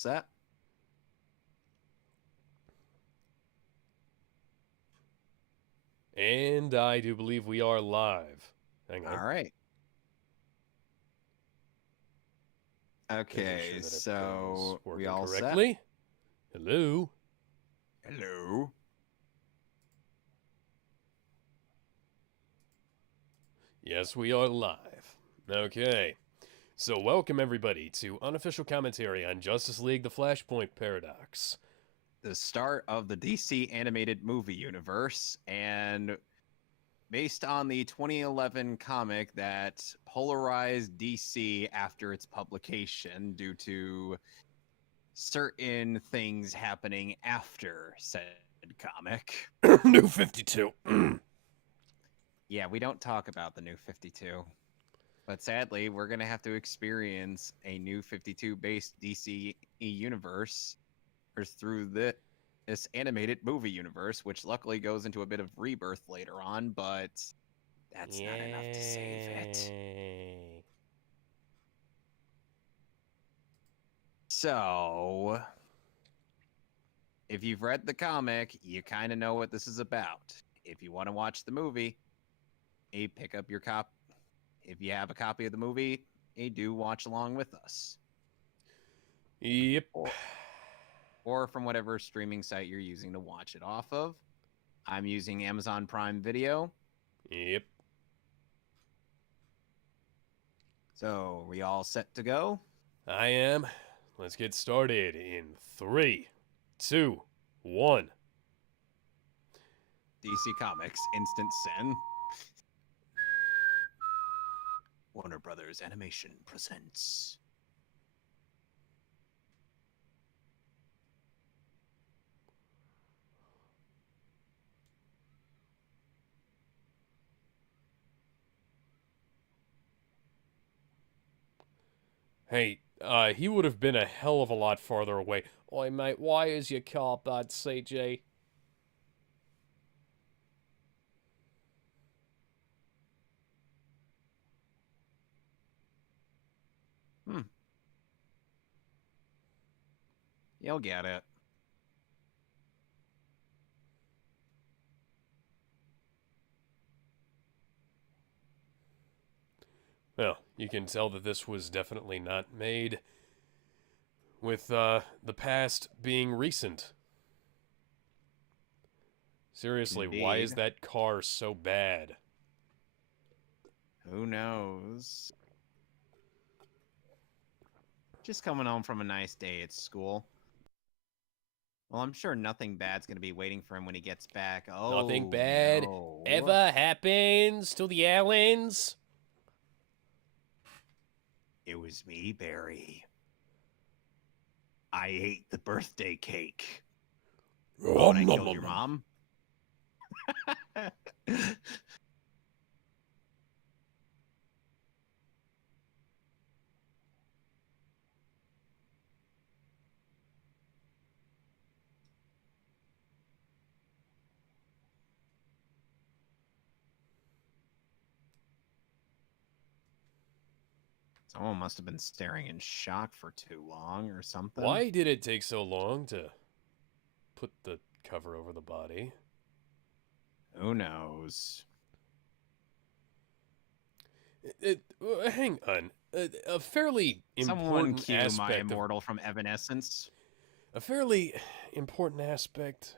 Set. And I do believe we are live. Hang on. All right. Making Okay, sure that everything's so we working all set? correctly. Hello. Hello. Yes, we are live. Okay. So, welcome everybody to Unofficial Commentary on Justice League The Flashpoint Paradox. The start of the DC animated movie universe, and based on the 2011 comic that polarized DC after its publication due to certain things happening after said comic. New 52. Yeah, we don't talk about the New 52. But sadly, we're going to have to experience a New 52 based DC universe or through this animated movie universe, which luckily goes into a bit of rebirth later on, but that's not enough to save it. Yay. So, if you've read the comic, you kind of know what this is about. If you want to watch the movie, pick up your copy. If you have a copy of the movie, do watch along with us. Yep. Or from whatever streaming site you're using to watch it off of. I'm using Amazon Prime Video. Yep. So, we all set to go? I am. Let's get started in 3, 2, 1. DC Comics Instant Sin. Warner Brothers Animation presents. Hey, he would have been a hell of a lot farther away. Oi, mate, why is your car bad, CJ? Hmm. You'll get it. Well, you can tell that this was definitely not made with the past being recent. Seriously, why is Indeed. that car so bad? Who knows? Just coming home from a nice day at school. Well, I'm sure nothing bad's going to be waiting for him when he gets back. Nothing Oh, bad no. ever happens to the Allens. It was me, Barry. I ate the birthday cake. When I killed your mom? Someone must have been staring in shock for too long or something. Why did it take so long to put the cover over the body? Who knows? Hang on. A fairly Someone important cue my aspect of immortal from Evanescence. a fairly important aspect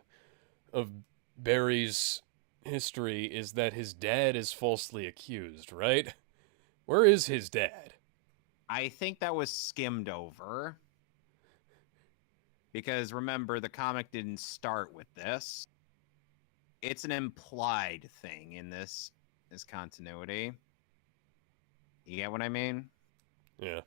of Barry's history is that his dad is falsely accused, right? Where is his dad? I think that was skimmed over. Because remember, the comic didn't start with this. It's an implied thing in this continuity. You get what I mean? Yeah.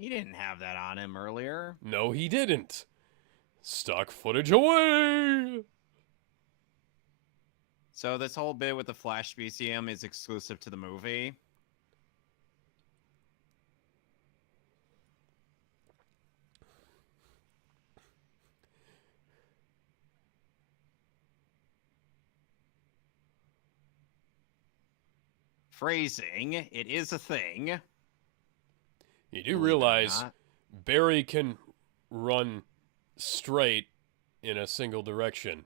He didn't have that on him earlier. No, he didn't. Stock footage away! So this whole bit with the Flash Museum is exclusive to the movie. Phrasing, it is a thing. You do Believe it or realize not. Barry can run straight in a single direction.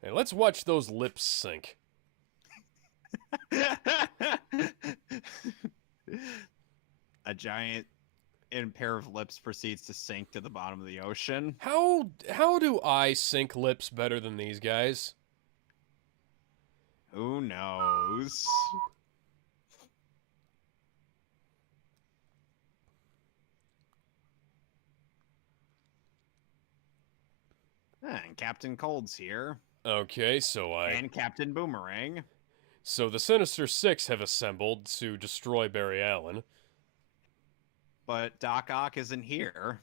Hey, let's watch those lips sink. A giant pair of lips proceeds to sink to the bottom of the ocean. How do I sink lips better than these guys? Who knows? And Captain Cold's here. Okay, And Captain Boomerang. So the Sinister Six have assembled to destroy Barry Allen. But Doc Ock isn't here.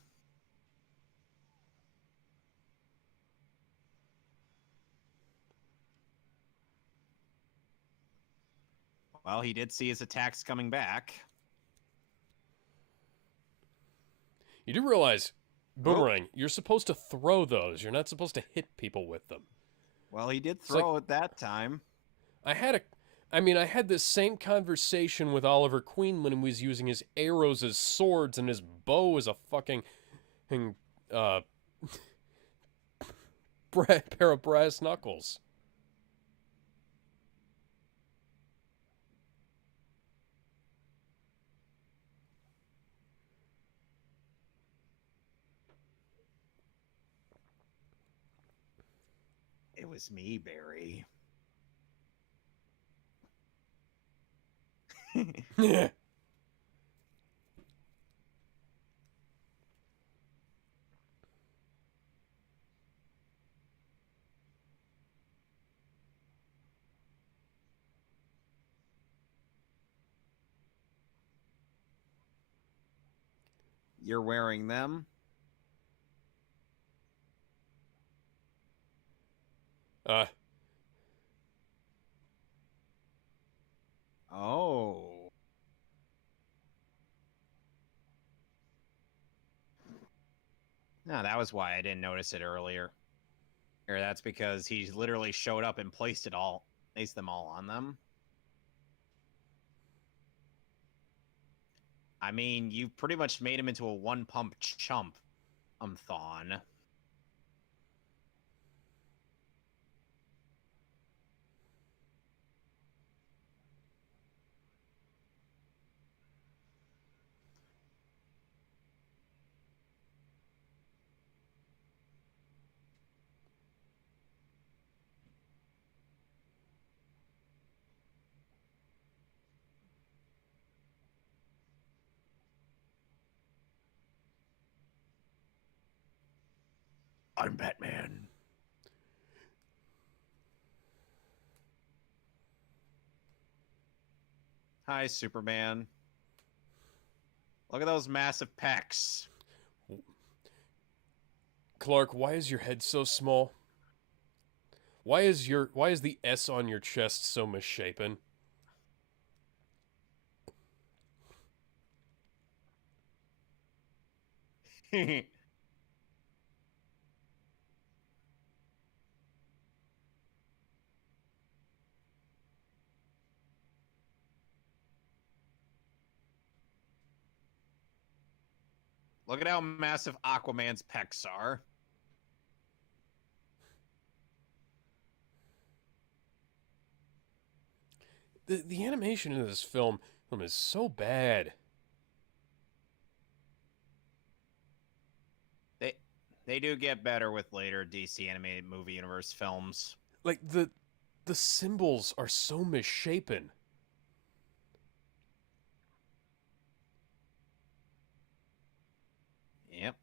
Well, he did see his attacks coming back. You do realize, Boomerang, you're supposed to throw those. You're not supposed to hit people with them. Well, he did throw it that time. I had this same conversation with Oliver Queen when he was using his arrows as swords and his bow as a fucking pair of brass knuckles. It was me, Barry. Yeah. You're wearing them? Oh. No, that was why I didn't notice it earlier. Or that's because he literally showed up and placed them all on them. I mean, you pretty much made him into a one-pump chump, Thawne. I'm Batman. Hi, Superman. Look at those massive pecs. Clark, why is your head so small? Why is the S on your chest so misshapen? Look at how massive Aquaman's pecs are. The animation in this film is so bad. They do get better with later DC animated movie universe films. Like the symbols are so misshapen. Yep.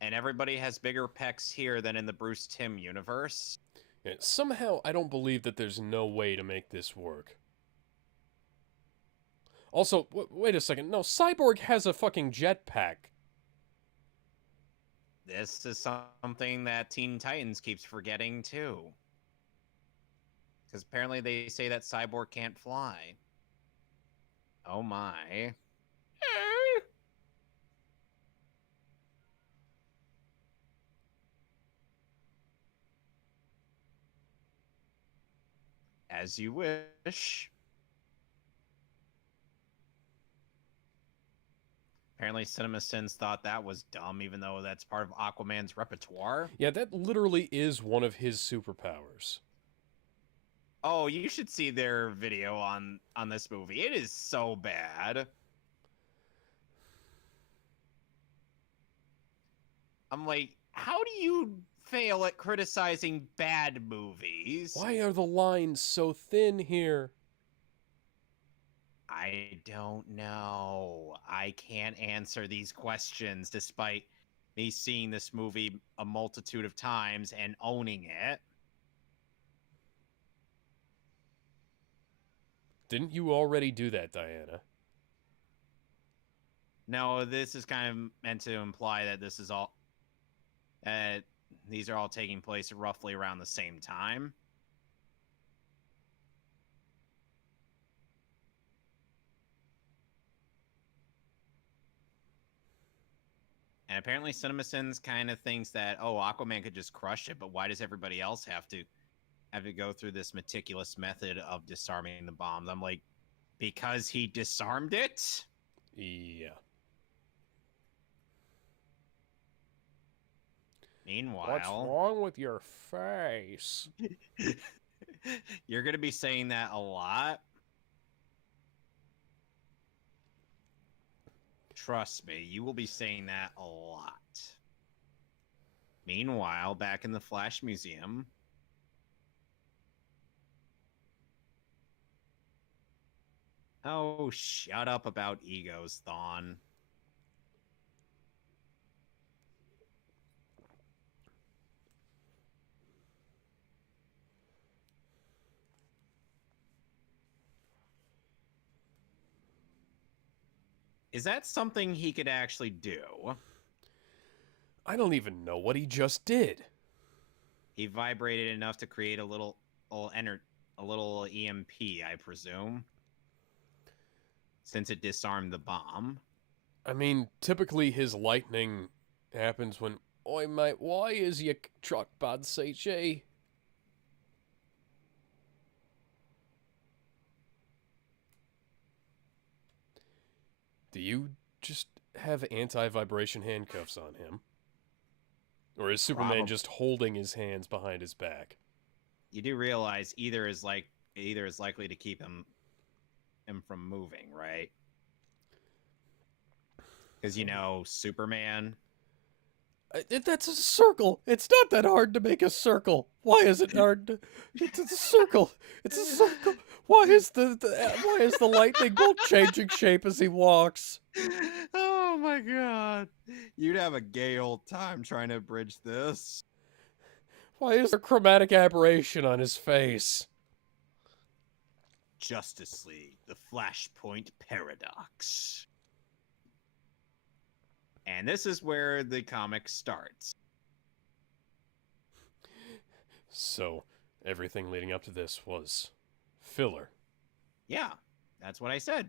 And everybody has bigger pecs here than in the Bruce Timm universe. Yeah, somehow, I don't believe that there's no way to make this work. Also, wait a second. No, Cyborg has a fucking jetpack. This is something that Teen Titans keeps forgetting too. Because apparently they say that Cyborg can't fly. Oh my. As you wish. Apparently CinemaSins thought that was dumb, even though that's part of Aquaman's repertoire. Yeah, that literally is one of his superpowers. Oh, you should see their video on this movie. It is so bad. I'm like, how do you fail at criticizing bad movies? Why are the lines so thin here? I don't know. I can't answer these questions despite me seeing this movie a multitude of times and owning it. Didn't you already do that, Diana? No, this is kind of meant to imply that this is all these are all taking place roughly around the same time. And apparently CinemaSins kind of thinks that, oh, Aquaman could just crush it, but why does everybody else have to go through this meticulous method of disarming the bombs? I'm like, because he disarmed it? Yeah. Meanwhile, What's wrong with your face? You're going to be saying that a lot. Trust me, you will be saying that a lot. Meanwhile, back in the Flash Museum, oh, shut up about egos, Thawne. Is that something he could actually do? I don't even know what he just did. He vibrated enough to create a little EMP, I presume, since it disarmed the bomb. I mean, typically his lightning happens when, oi mate, why is your truck bad, CG? Do you just have anti-vibration handcuffs on him? Or is Superman just holding his hands behind his back? You do realize either is likely to keep him from moving, right? Because Superman. That's a circle. It's not that hard to make a circle. Why is it hard to... It's a circle. It's a circle. Why is the lightning bolt changing shape as he walks? Oh my god. You'd have a gay old time trying to bridge this. Why is there chromatic aberration on his face? Justice League, the Flashpoint paradox. And this is where the comic starts. So, everything leading up to this was filler. Yeah, that's what I said.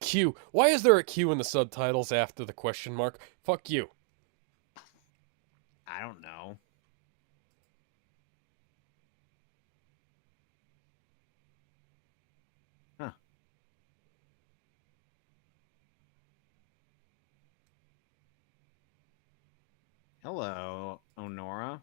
Q. Why is there a Q in the subtitles after the question mark? Fuck you. I don't know. Huh. Hello, Honora.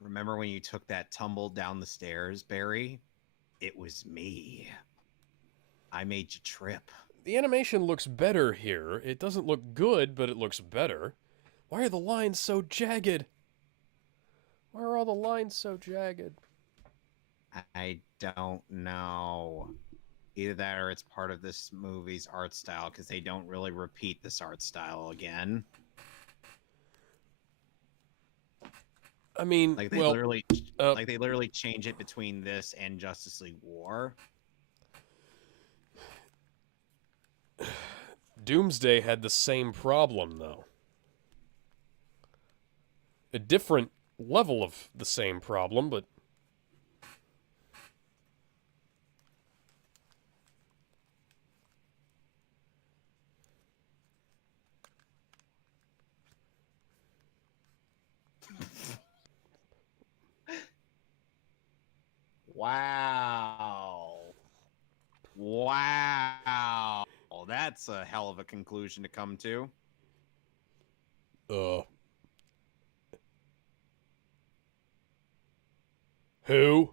Remember when you took that tumble down the stairs, Barry? It was me. I made you trip. The animation looks better here. It doesn't look good, but it looks better. Why are the lines so jagged? Why are all the lines so jagged? I don't know. Either that or it's part of this movie's art style because they don't really repeat this art style again. I mean, Like they well, literally uh, like they literally change it between this and Justice League War. Doomsday had the same problem, though. A different level of the same problem, but Wow. Wow. That's a hell of a conclusion to come to. uh, who?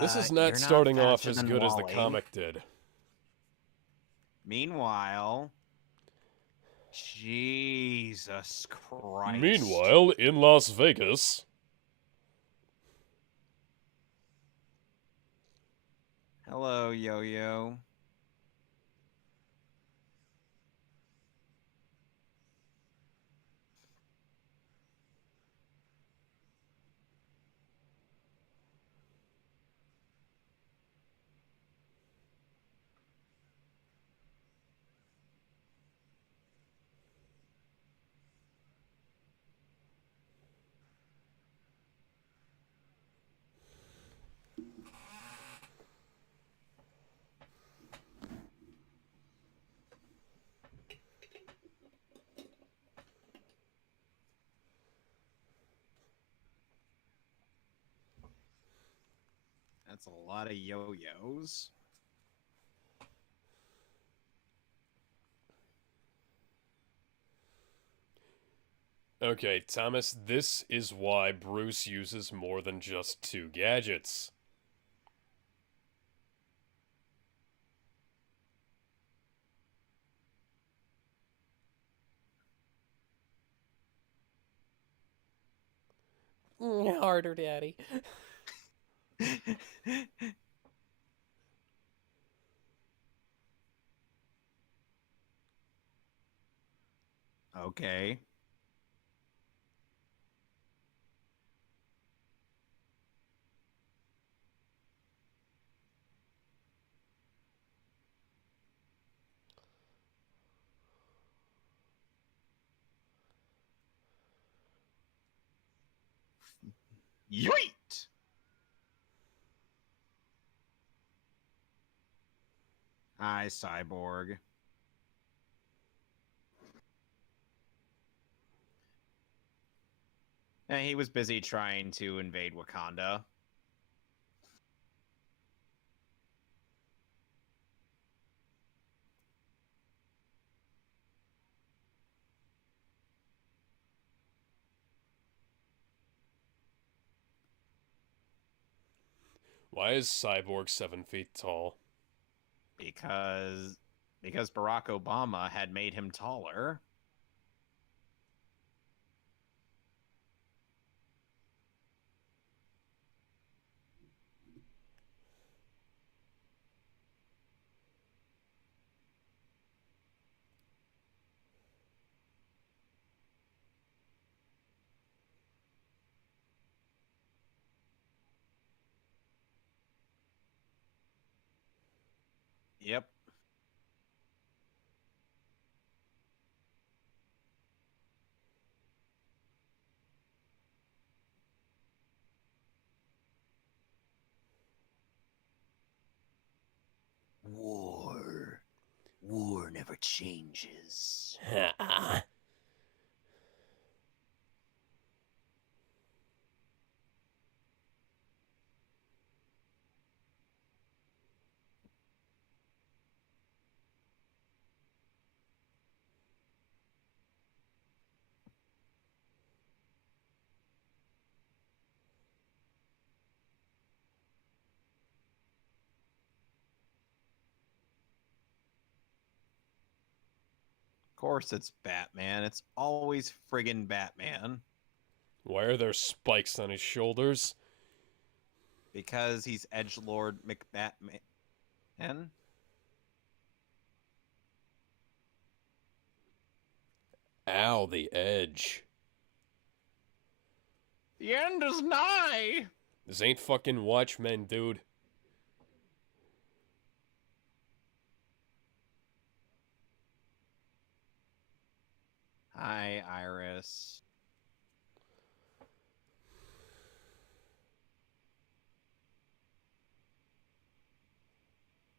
This is not You're not starting off faster as than good as the Wally. comic did. Meanwhile, Jesus Christ. Meanwhile, in Las Vegas, Hello, Yo-Yo. That's a lot of yo-yos. okay, Thomas, this is why Bruce uses more than just 2 gadgets. Harder, Daddy. Okay. Yeet! Hi, Cyborg. And he was busy trying to invade Wakanda. Why is Cyborg 7 feet tall? because Barack Obama had made him taller. Yep. never changes. Of course it's Batman. It's always friggin' Batman. Why are there spikes on his shoulders? Because he's Edgelord McBatman. Ow, the edge. The end is nigh! This ain't fucking Watchmen, dude. Hi, Iris.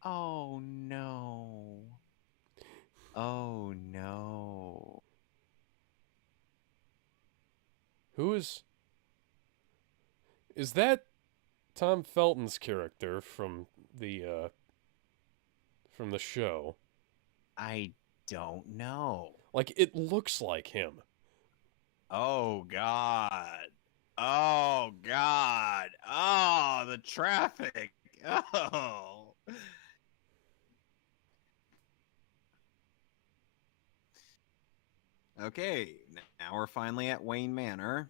Oh no. Oh no. Who is... Is that Tom Felton's character from the show? I don't know. Like, it looks like him. Oh god. Oh god. Oh, the traffic. Oh. Okay, now we're finally at Wayne Manor.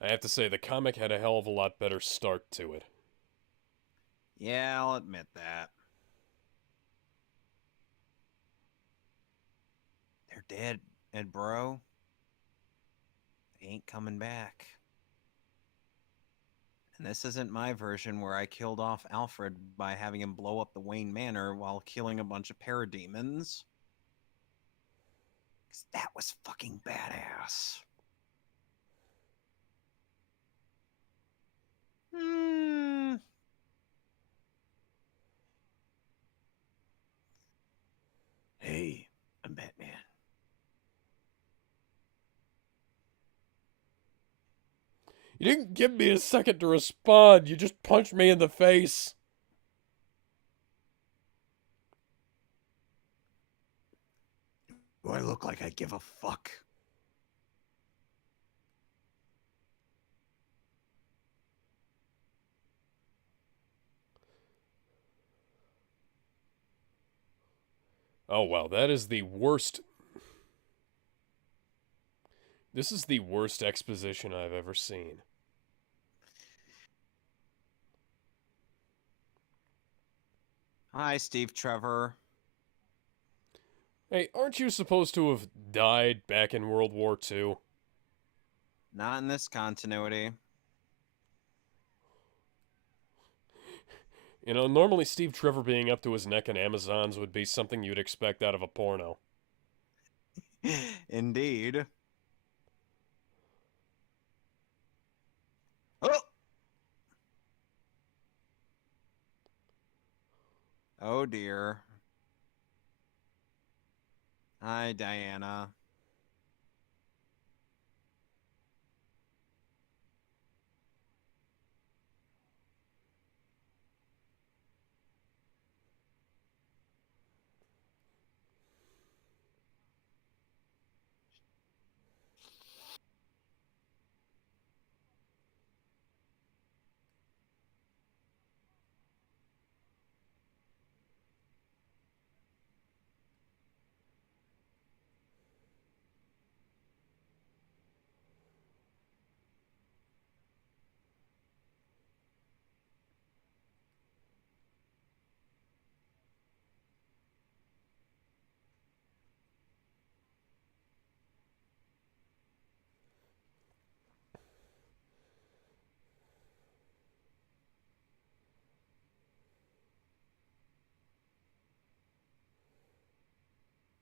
I have to say, the comic had a hell of a lot better start to it. Yeah, I'll admit that. They're dead, Ed Bro. They ain't coming back. And this isn't my version where I killed off Alfred by having him blow up the Wayne Manor while killing a bunch of parademons. 'Cause that was fucking badass. Hmm. Hey, I'm Batman. You didn't give me a second to respond. You just punched me in the face. Do I look like I give a fuck? Oh, wow. That is the worst... This is the worst exposition I've ever seen. Hi, Steve Trevor. Hey, aren't you supposed to have died back in World War II? Not in this continuity. You know, normally Steve Trevor being up to his neck in Amazons would be something you'd expect out of a porno. Indeed. Oh! Oh dear. Hi, Diana.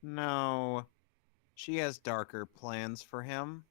No, she has darker plans for him.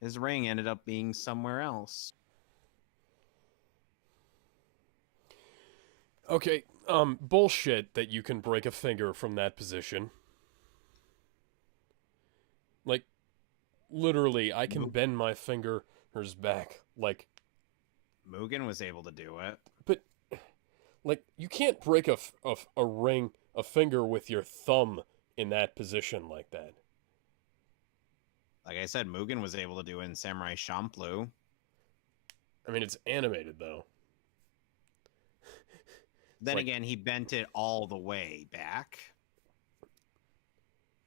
His ring ended up being somewhere else. Okay, bullshit that you can break a finger from that position. Like, literally, I can bend my fingers back. Like, Mugen was able to do it. but, like, you can't break a ring, a finger with your thumb in that position like that. Like I said, Mugen was able to do it in Samurai Champloo. I mean, it's animated, though. Then like, again, he bent it all the way back.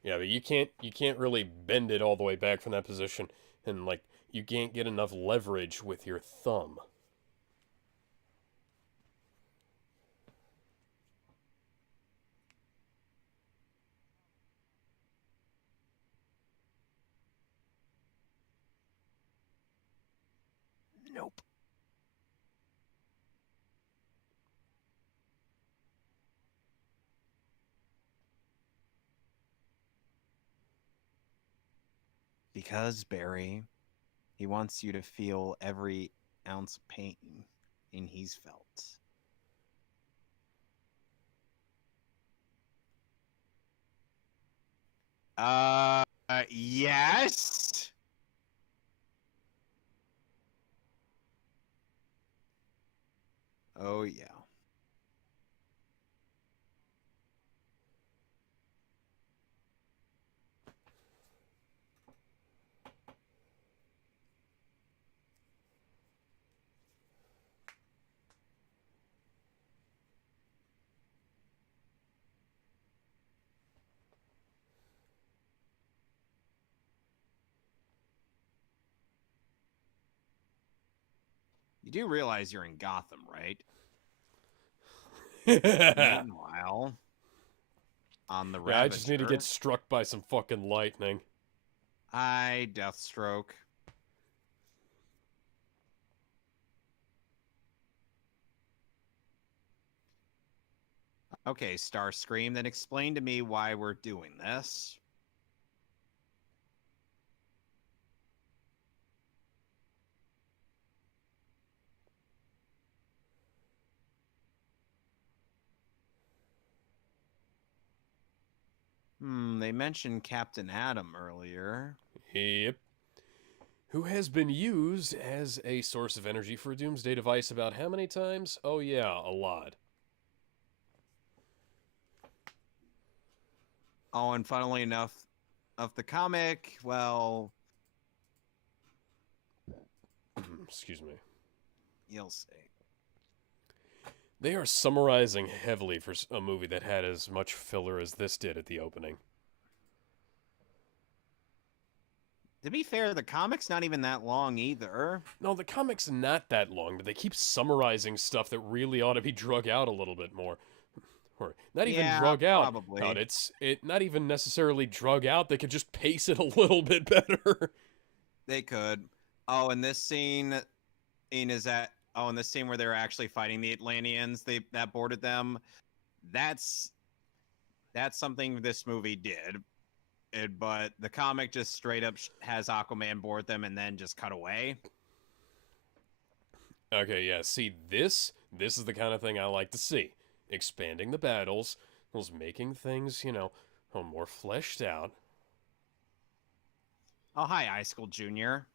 Yeah, but you can't really bend it all the way back from that position, and like you can't get enough leverage with your thumb. Nope. Because, Barry, he wants you to feel every ounce of pain he's felt. Yes. Oh, yeah. You do realize you're in Gotham, right? Yeah, Meanwhile, on the I just need to get Ravager, struck by some fucking lightning. hi, Deathstroke. Okay, Starscream, then explain to me why we're doing this. They mentioned Captain Atom earlier. Yep. Who has been used as a source of energy for a doomsday device about how many times? Oh yeah, a lot. Oh, and funnily enough, of the comic, well, Excuse me. you'll see. They are summarizing heavily for a movie that had as much filler as this did at the opening. To be fair, the comic's not even that long either. No, the comic's not that long, but they keep summarizing stuff that really ought to be drug out a little bit more. Or not even Yeah, drug out. probably. God, it not even necessarily drug out. They could just pace it a little bit better. They could. Oh, and this scene is that. Oh, and this scene where they're actually fighting the Atlanteans, that boarded them. That's something this movie did. But the comic just straight up has Aquaman board them and then just cut away. Okay, yeah. See, this is the kind of thing I like to see. Expanding the battles, was making things, more fleshed out. Oh, hi, High School Junior.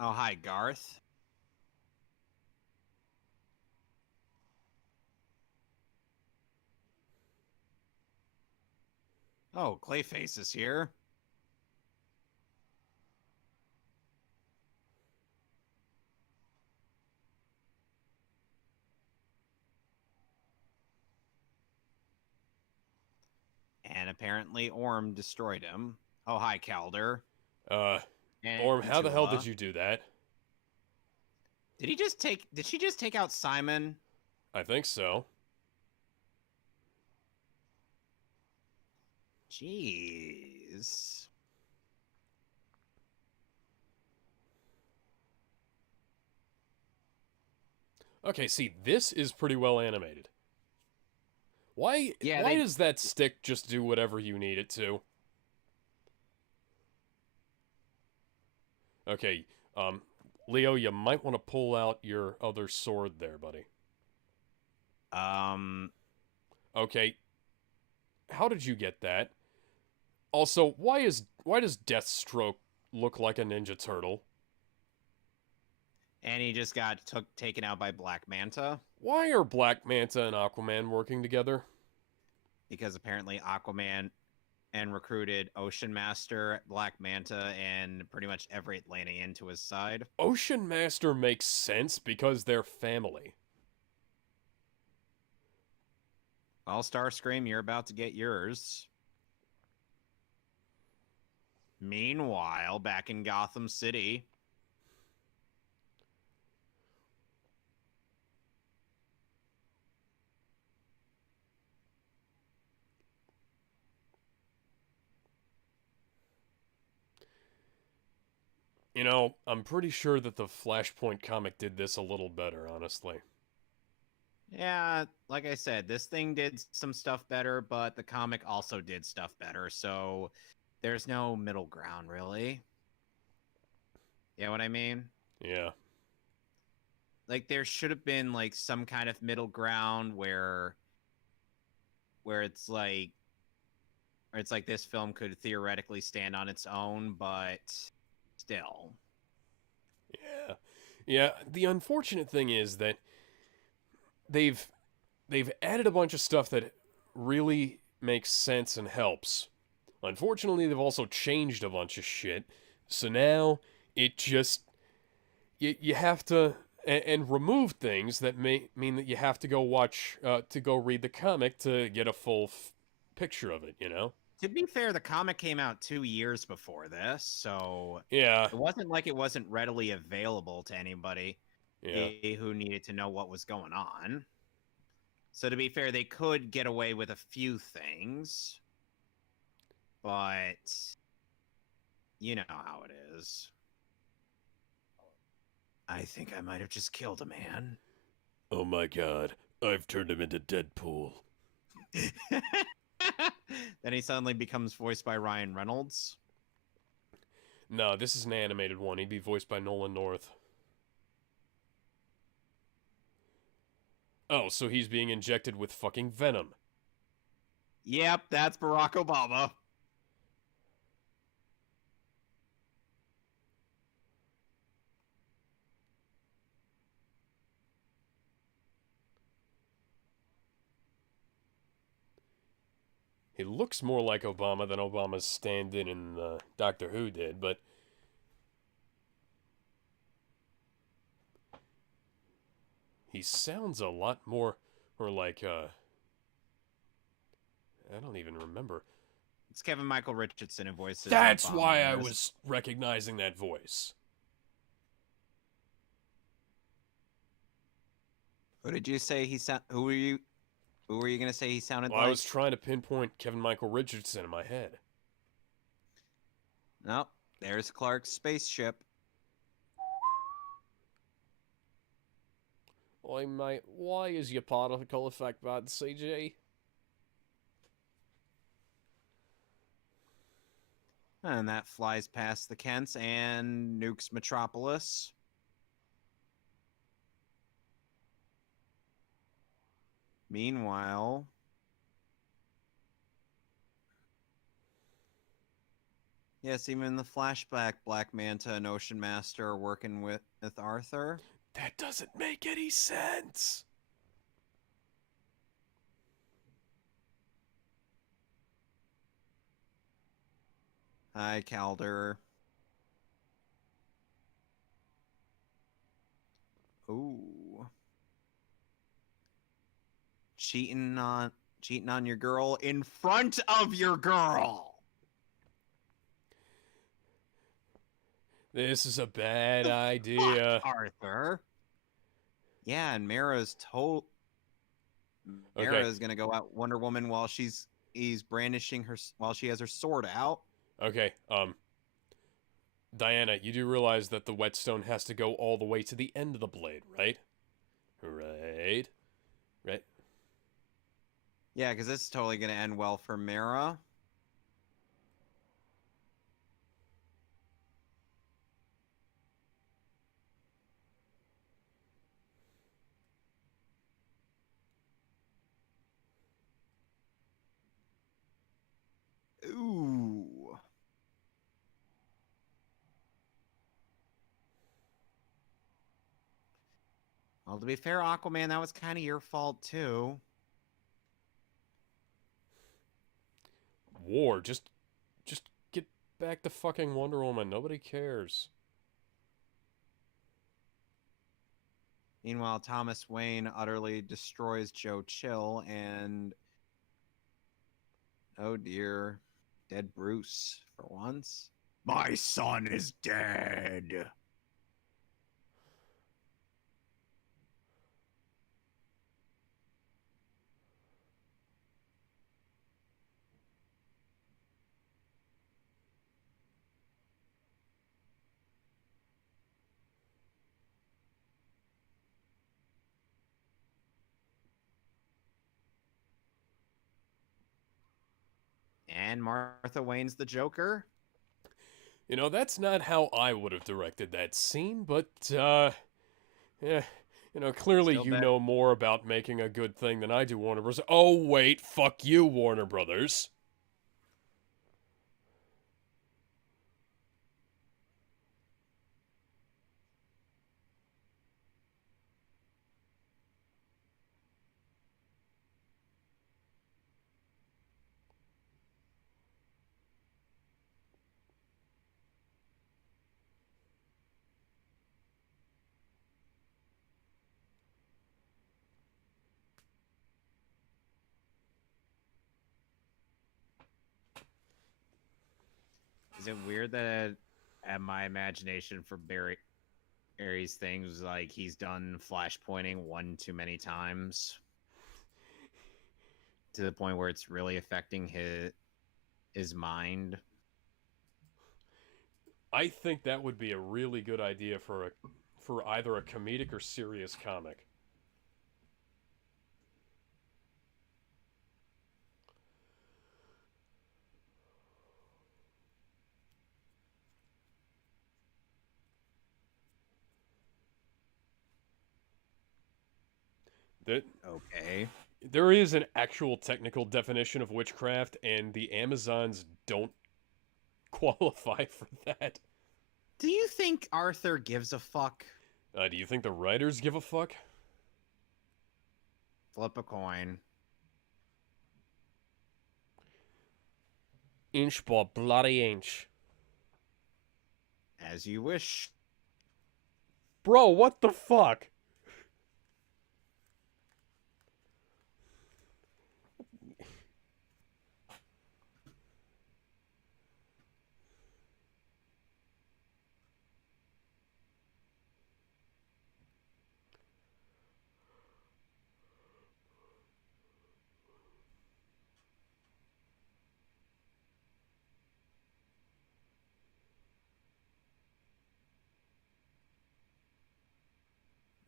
Oh, hi, Garth. Oh, Clayface is here. And apparently Orm destroyed him. Oh, hi, Calder. Uh, And Orm, how the hell did Tula. you do that? Did she just take out Simon? I think so. Jeez. Okay, see, this is pretty well animated. Why Yeah, why they does that stick just do whatever you need it to? Okay, um, Leo, you might want to pull out your other sword there, buddy. um Okay, how did you get that? Also, why does Deathstroke look like a Ninja Turtle? and he just got taken out by Black Manta Why are Black Manta and Aquaman working together? because apparently Aquaman and recruited Ocean Master, Black Manta, and pretty much every Atlantean to his side. Ocean Master makes sense because they're family. Well, Starscream, you're about to get yours. Meanwhile, back in Gotham City, You know, I'm pretty sure that the Flashpoint comic did this a little better, honestly. yeah, like I said, this thing did some stuff better, but the comic also did stuff better, so there's no middle ground, really. You know what I mean? Yeah. Like, there should have been, like, some kind of middle ground where it's like this film could theoretically stand on its own, but still. Yeah. Yeah, the unfortunate thing is that they've they've added a bunch of stuff that really makes sense and helps. Unfortunately, they've also changed a bunch of shit. So now it just you have to and remove things that may mean that you have to go watch to go read the comic to get a full picture of it, you know? To be fair, the comic came out 2 years before this, so Yeah. it wasn't like it wasn't readily available to anybody Yeah. who needed to know what was going on. So to be fair, they could get away with a few things, but you know how it is. I think I might have just killed a man. Oh my god. I've turned him into Deadpool. Then he suddenly becomes voiced by Ryan Reynolds. No, this is an animated one. He'd be voiced by Nolan North. Oh, so he's being injected with fucking venom. Yep, that's Barack Obama. He looks more like Obama than Obama's stand-in Doctor Who did, but he sounds a lot more, or like, I don't even remember. It's Kevin Michael Richardson who voices That's Obama why I in this. was recognizing that voice. Who did you say he sound? Who were you? Who were you gonna say he sounded Well, like? I was trying to pinpoint Kevin Michael Richardson in my head. Nope. There's Clark's spaceship. Oi, mate, why is your particle effect bad, CG? And that flies past the Kents and nukes Metropolis. Meanwhile, yes, even the flashback, Black Manta and Ocean Master are working with Arthur. That doesn't make any sense. Hi, Calder. Ooh. Cheating on your girl in front of your girl. This is a bad idea. Fuck, Arthur. Yeah, and Mara's Okay. Mara's gonna go out Wonder Woman while he's brandishing her while she has her sword out. Okay, Diana, you do realize that the whetstone has to go all the way to the end of the blade, right? Right. Right. Yeah, because this is totally going to end well for Mara. Ooh. Well, to be fair, Aquaman, that was kind of your fault too. War. Just get back to fucking Wonder Woman. Nobody cares. Meanwhile, Thomas Wayne utterly destroys Joe Chill and, oh dear, dead Bruce for once. My son is dead. And Martha Wayne's the Joker. You know, that's not how I would have directed that scene, but, yeah. You know, clearly Still you bet. know more about making a good thing than I do, Warner Bros. Oh, wait, fuck you, Warner Brothers. Is it weird that at my imagination for Barry's things was like he's done flashpointing one too many times to the point where it's really affecting his mind? I think that would be a really good idea for either a comedic or serious comic. That Okay. there is an actual technical definition of witchcraft, and the Amazons don't qualify for that. Do you think Arthur gives a fuck? Do you think the writers give a fuck? Flip a coin. Inch by bloody inch. As you wish. Bro, what the fuck?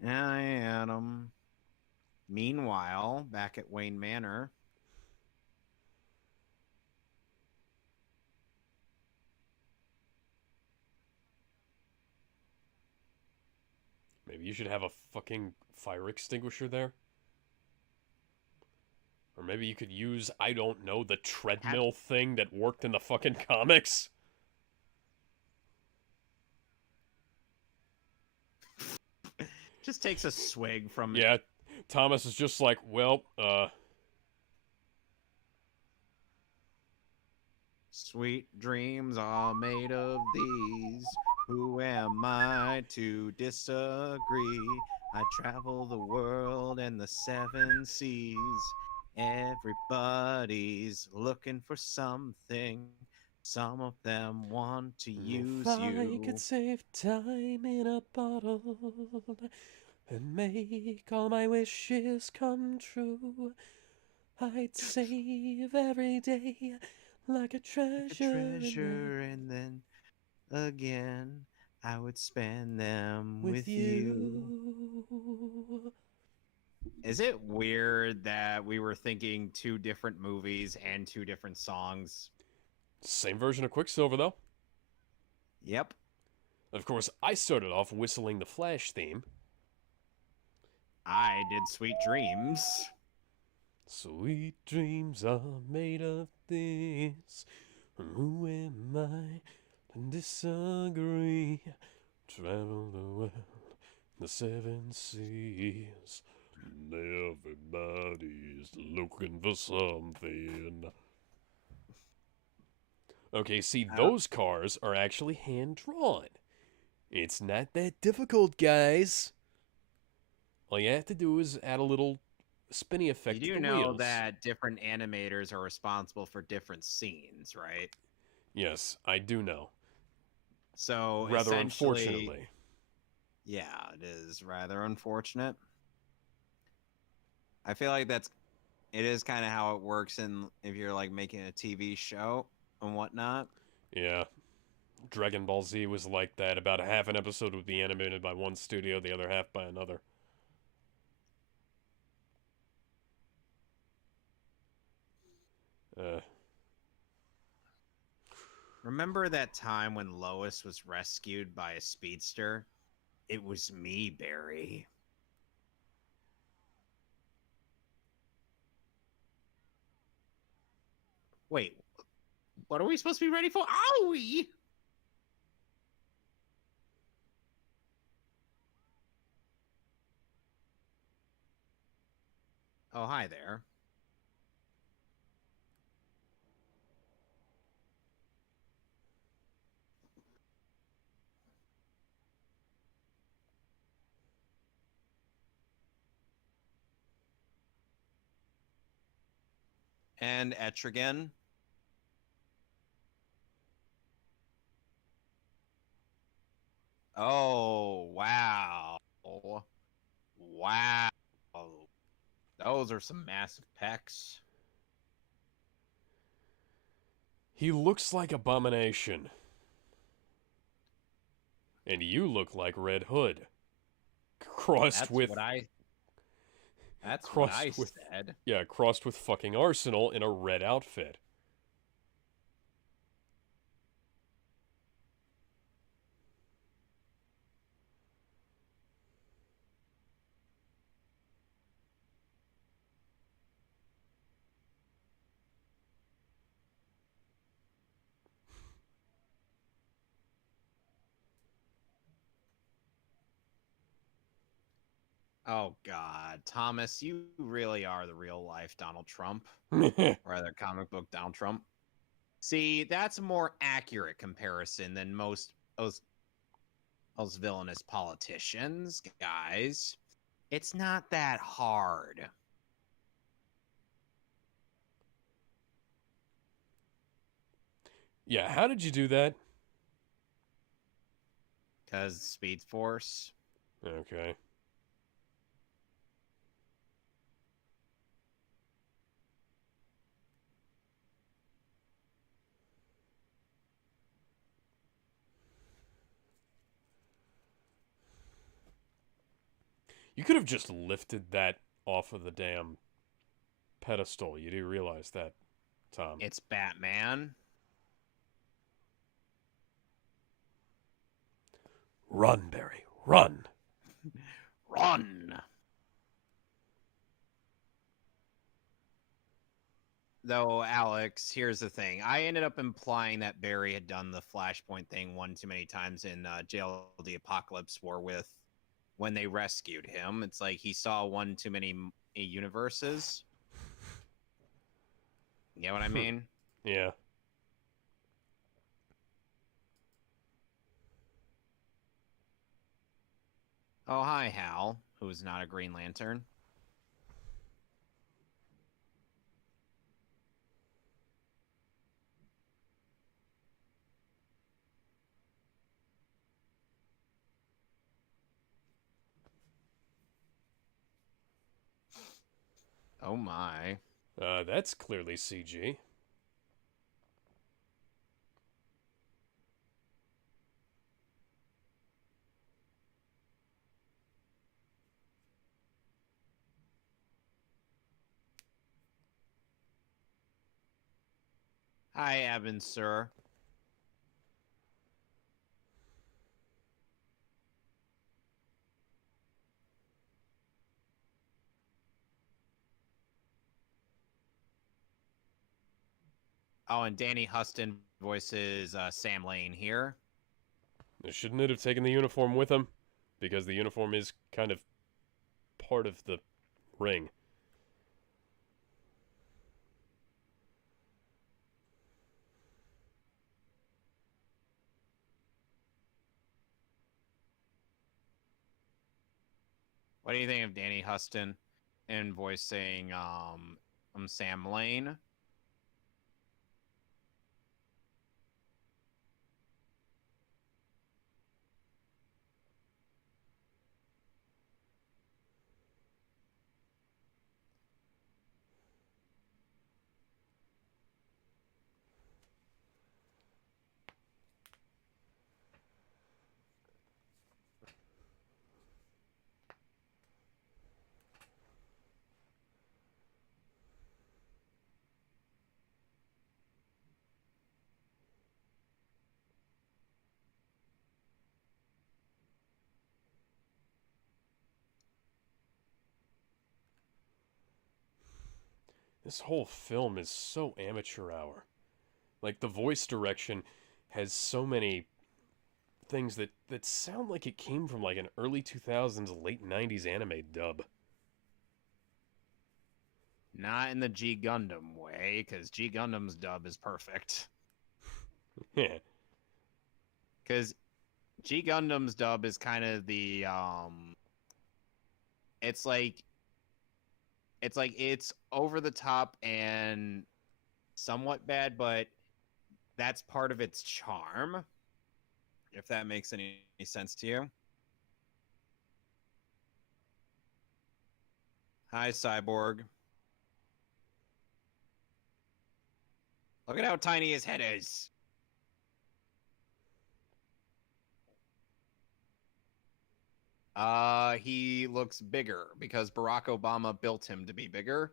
I Adam. Meanwhile, back at Wayne Manor. Maybe you should have a fucking fire extinguisher there? Or maybe you could use, I don't know, the treadmill thing that worked in the fucking comics? Just takes a swig from Yeah, Thomas is just like, well, Sweet dreams are made of these. Who am I to disagree? I travel the world and the seven seas. Everybody's looking for something. Some of them want to use if I you. could save time in a bottle and make all my wishes come true, I'd save every day like a A treasure, treasure, and then again, I would spend them with with you. you. Is it weird that we were thinking 2 different movies and 2 different songs? Same version of Quicksilver, though. Yep. Of course, I started off whistling the Flash theme. I did Sweet Dreams. Sweet dreams are made of this. Who am I to disagree? Travel the world, the 7 seas. Everybody's looking for something. Okay, see, I don't- those cars are actually hand drawn. It's not that difficult, guys. All you have to do is add a little spinny You effect to do the know wheels. that different animators are responsible for different scenes, right? Yes, I do know. So Rather essentially, unfortunately. yeah, it is rather unfortunate. I feel like it is kind of how it works in if you're like making a TV show and whatnot. Yeah. Dragon Ball Z was like that. About a half an episode would be animated by one studio, the other half by another. Uh, Remember that time when Lois was rescued by a speedster? It was me, Barry. Wait, what are we supposed to be ready for? Are we? Oh, hi there. And Etrigan. Oh, wow. Wow. Those are some massive pecs. he looks like Abomination. And you look like Red Hood. Crossed That's with what I crossed with said. yeah, crossed with fucking Arsenal in a red outfit. Oh God, Thomas, you really are the real life Donald Trump, or rather, comic book Donald Trump. See, that's a more accurate comparison than most those villainous politicians, guys. It's not that hard. Yeah, how did you do that? Because Speed Force. Okay. You could have just lifted that off of the damn pedestal. You do realize that, Tom. It's Batman. Run, Barry, run. Run. Though, Alex, here's the thing. I ended up implying that Barry had done the Flashpoint thing one too many times in Jail the Apocalypse War with when they rescued him. It's like he saw one too many universes. You know what I mean? Yeah. Oh, hi, Hal, who's not a Green Lantern. Oh, my. That's clearly CG. Hi, Evan, sir. Oh, and Danny Huston voices Sam Lane here. Shouldn't it have taken the uniform with him? Because the uniform is kind of part of the ring. What do you think of Danny Huston and voicing Sam Lane? This whole film is so amateur hour. Like, the voice direction has so many things that sound like it came from like an early 2000s, late 90s anime dub. Not in the G Gundam way, because G Gundam's dub is perfect. Yeah. Because G Gundam's dub is kind of the it's like it's over the top and somewhat bad, but that's part of its charm. If that makes any sense to you. Hi, Cyborg. Look at how tiny his head is. He looks bigger because Barack Obama built him to be bigger.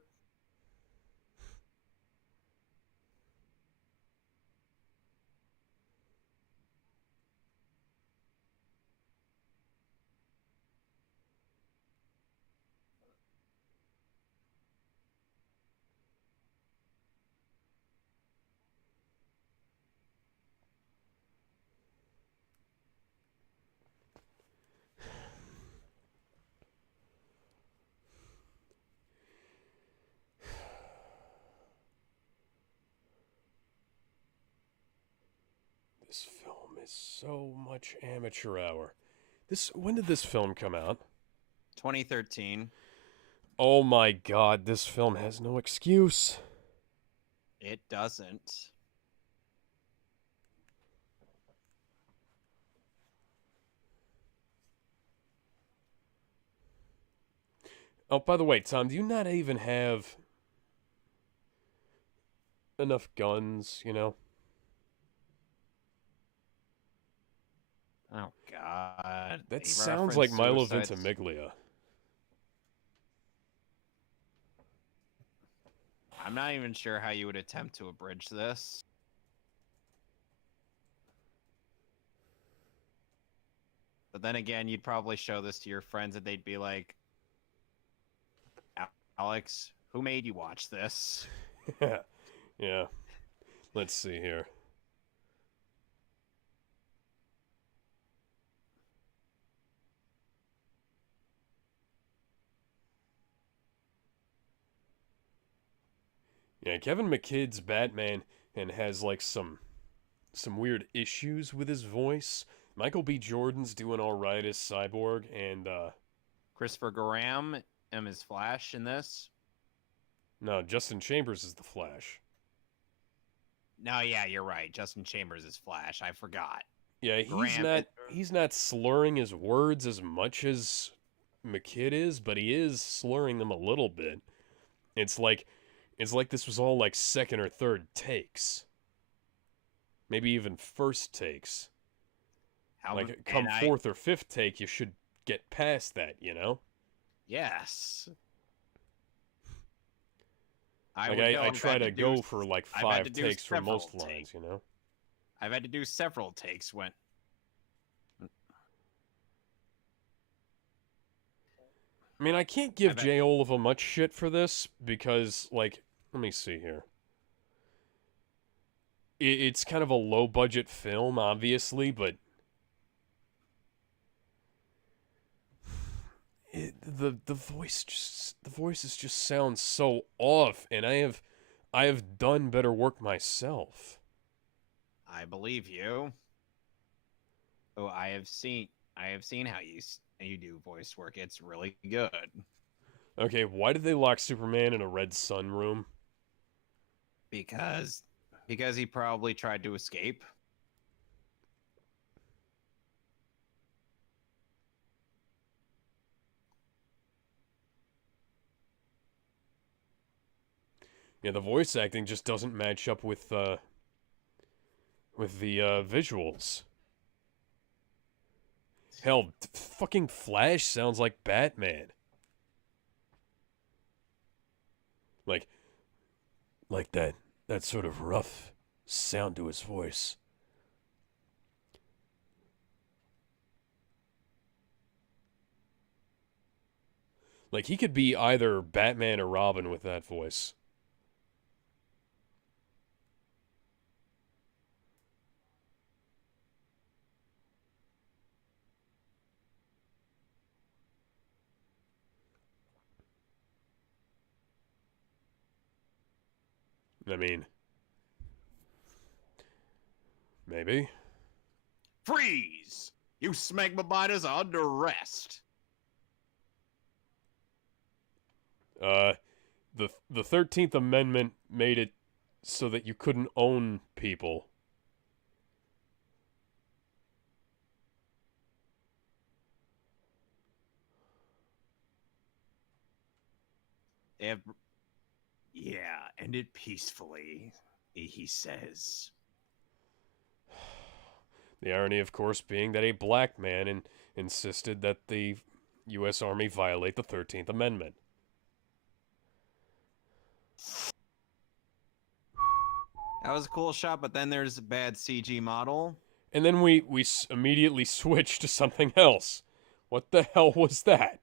This film is so much amateur hour. When did this film come out? 2013. Oh my god, this film has no excuse. It doesn't. Oh, by the way, Tom, do you not even have enough guns, you know? Oh God. That They sounds like reference Milo Suicide Ventimiglia. I'm not even sure how you would attempt to abridge this. But then again, you'd probably show this to your friends and they'd be like, Alex, who made you watch this? Yeah. Let's see here. Yeah, Kevin McKidd's Batman and has like some weird issues with his voice. Michael B. Jordan's doing all right as Cyborg, and Christopher Graham and his Flash in this. no, Justin Chambers is the Flash. No, yeah, you're right. Justin Chambers is Flash. I forgot. Yeah, he's not slurring his words as much as McKidd is, but he is slurring them a little bit. It's like this was all like second or third takes. Maybe even first takes. Like come fourth or fifth take, you should get past that, you know? Yes. I Like, would know. I try to go for, like, I've had to 5 do takes for several most lines, you know? I've had to do several takes when. I mean, I can't give I've had, J. Oliver much shit for this, because, like, let me see here. It's kind of a low-budget film, obviously, but the voices just sound so off, and I have done better work myself. I believe you. Oh, I have seen how you do voice work. It's really good. Okay, why did they lock Superman in a red sun room? Because he probably tried to escape. Yeah, the voice acting just doesn't match up with the visuals. Hell, fucking Flash sounds like Batman. Like like that sort of rough sound to his voice. Like he could be either Batman or Robin with that voice. I mean, maybe. Freeze! You smegma biters are under arrest. The 13th Amendment made it so that you couldn't own people. Yeah, end it peacefully, he says. The irony, of course, being that a black man insisted that the U.S. Army violate the 13th Amendment. That was a cool shot, but then there's a bad CG model. And then we immediately switched to something else. What the hell was that?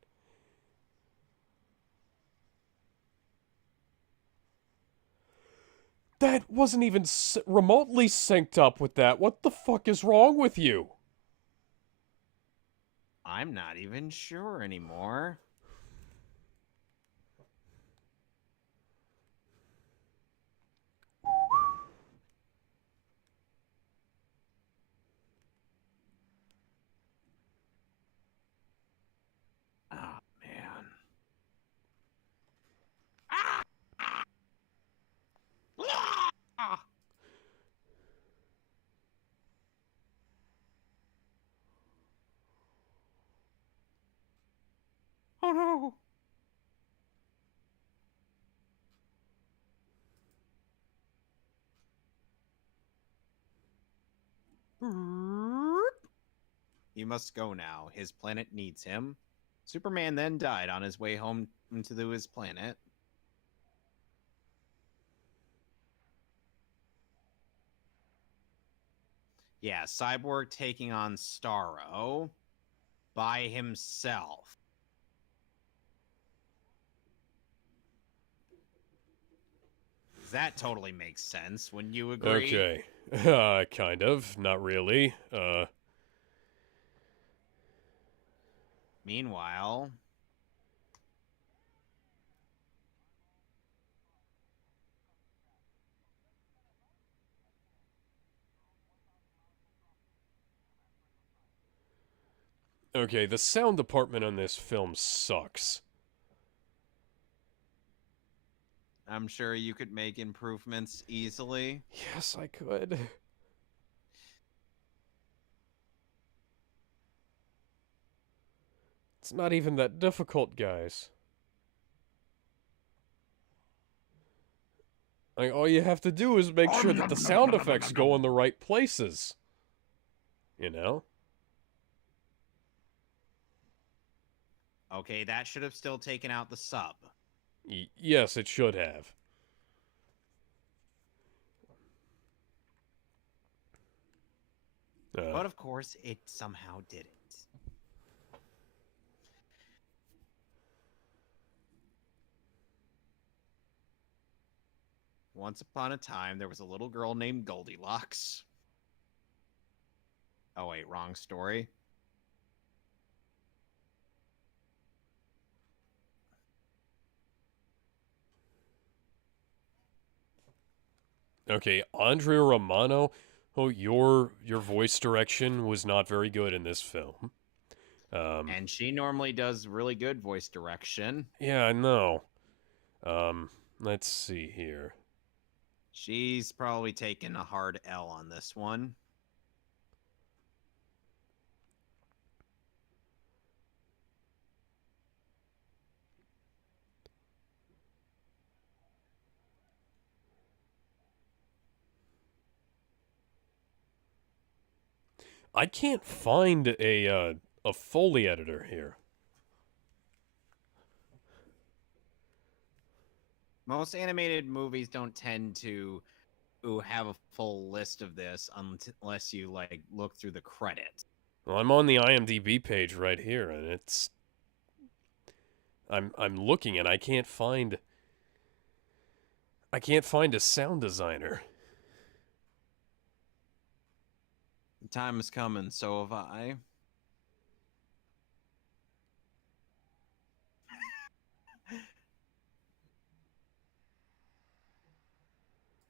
That wasn't even remotely synced up with that. What the fuck is wrong with you? I'm not even sure anymore. Oh, man. Ah! Ah! Oh no! He must go now. His planet needs him. Superman then died on his way home to his planet. Yeah, Cyborg taking on Starro by himself. That totally makes sense. Wouldn't you agree? Okay. Kind of. Not really. Meanwhile, Okay, the sound department on this film sucks. I'm sure you could make improvements easily. Yes, I could. It's not even that difficult, guys. Like, all you have to do is make sure that the sound effects go in the right places. You know? Okay, that should have still taken out the sub. Yes, it should have. But of course, it somehow didn't. Once upon a time, there was a little girl named Goldilocks. Oh, wait, wrong story. Okay, Andrea Romano. Oh, your voice direction was not very good in this film. And she normally does really good voice direction. Yeah, I know. Let's see here. She's probably taken a hard L on this one. I can't find a Foley editor here. Most animated movies don't tend to have a full list of this unless you like look through the credits. Well, I'm on the IMDb page right here, and it's. I'm looking, and I can't find. I can't find a sound designer. The time is coming, so have I.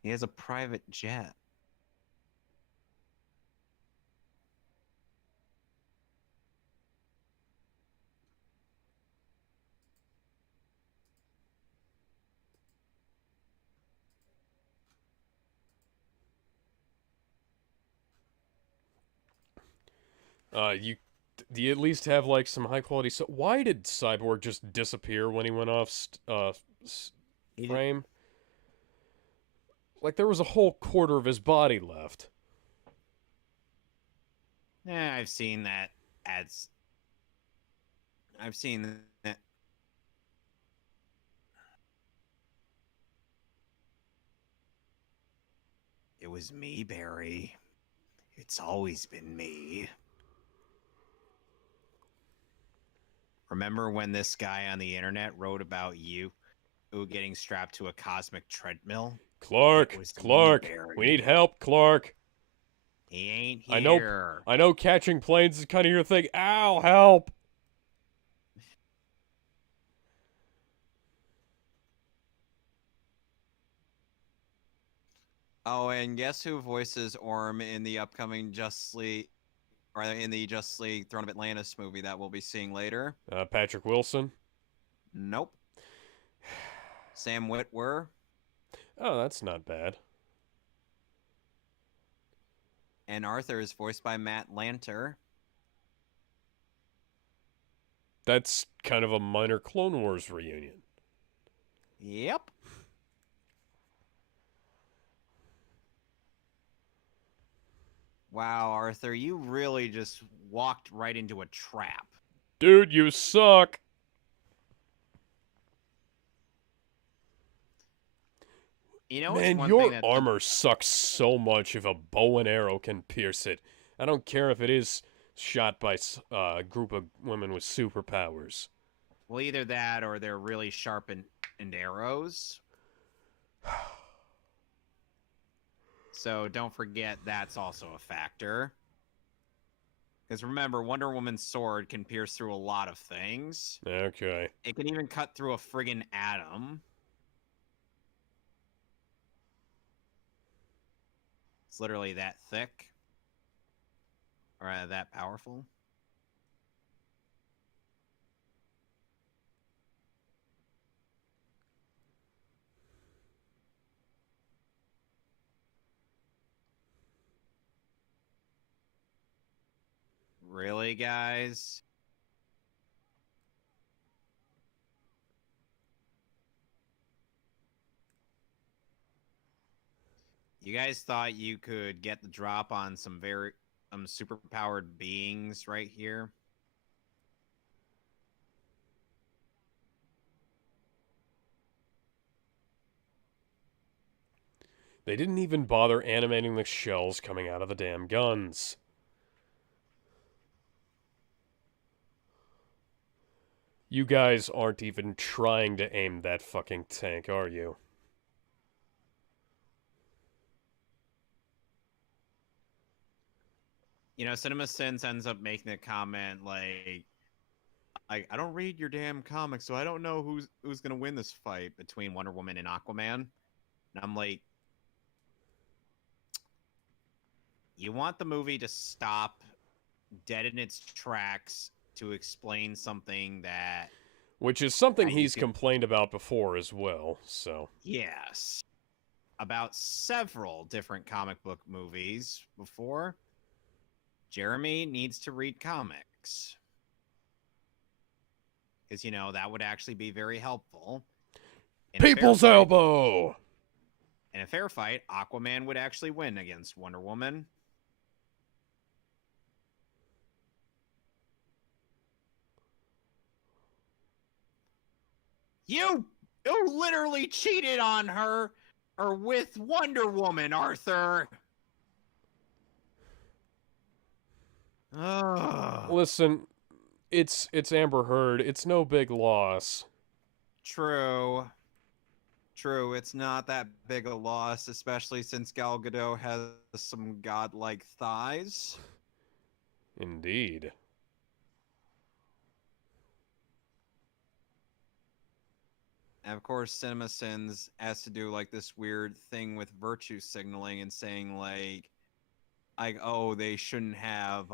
He has a private jet. You do you at least have like some high quality? So why did Cyborg just disappear when he went off frame? Like there was a whole quarter of his body left. Yeah, I've seen that ads. I've seen that. It was me, Barry. It's always been me. Remember when this guy on the internet wrote about you getting strapped to a cosmic treadmill? Clark, Clark, Me, we need help, Clark. He ain't I here. know catching planes is kind of your thing. Ow, help. Oh, and guess who voices Orm in the upcoming Justice League, or in the Justice League Throne of Atlantis movie that we'll be seeing later? Patrick Wilson. Nope. Sam Witwer. Oh, that's not bad. And Arthur is voiced by Matt Lanter. That's kind of a minor Clone Wars reunion. Yep. Wow, Arthur, you really just walked right into a trap. Dude, you suck. You know, Man, one your thing that armor sucks so much if a bow and arrow can pierce it. I don't care if it is shot by a group of women with superpowers. well, either that or they're really sharpened arrows. So don't forget that's also a factor. Because remember, Wonder Woman's sword can pierce through a lot of things. Okay. It can even cut through a friggin' atom. It's literally that thick. Or that powerful. Really, guys? You guys thought you could get the drop on some very superpowered beings right here? They didn't even bother animating the shells coming out of the damn guns. You guys aren't even trying to aim that fucking tank, are you? You know, Cinema Sins ends up making a comment like, I don't read your damn comics, so I don't know who's gonna win this fight between Wonder Woman and Aquaman. And I'm like, you want the movie to stop dead in its tracks to explain something that Which is something you he's could, complained about before as well, so. yes, about several different comic book movies before. Jeremy needs to read comics. Because, you know, that would actually be very helpful. People's elbow! In a fair fight, Aquaman would actually win against Wonder Woman. You literally cheated on her or with Wonder Woman, Arthur. Ugh. Listen, it's Amber Heard. It's no big loss. True. True, it's not that big a loss, especially since Gal Gadot has some godlike thighs. Indeed. And of course, Cinema Sins has to do like this weird thing with virtue signaling and saying like, oh, they shouldn't have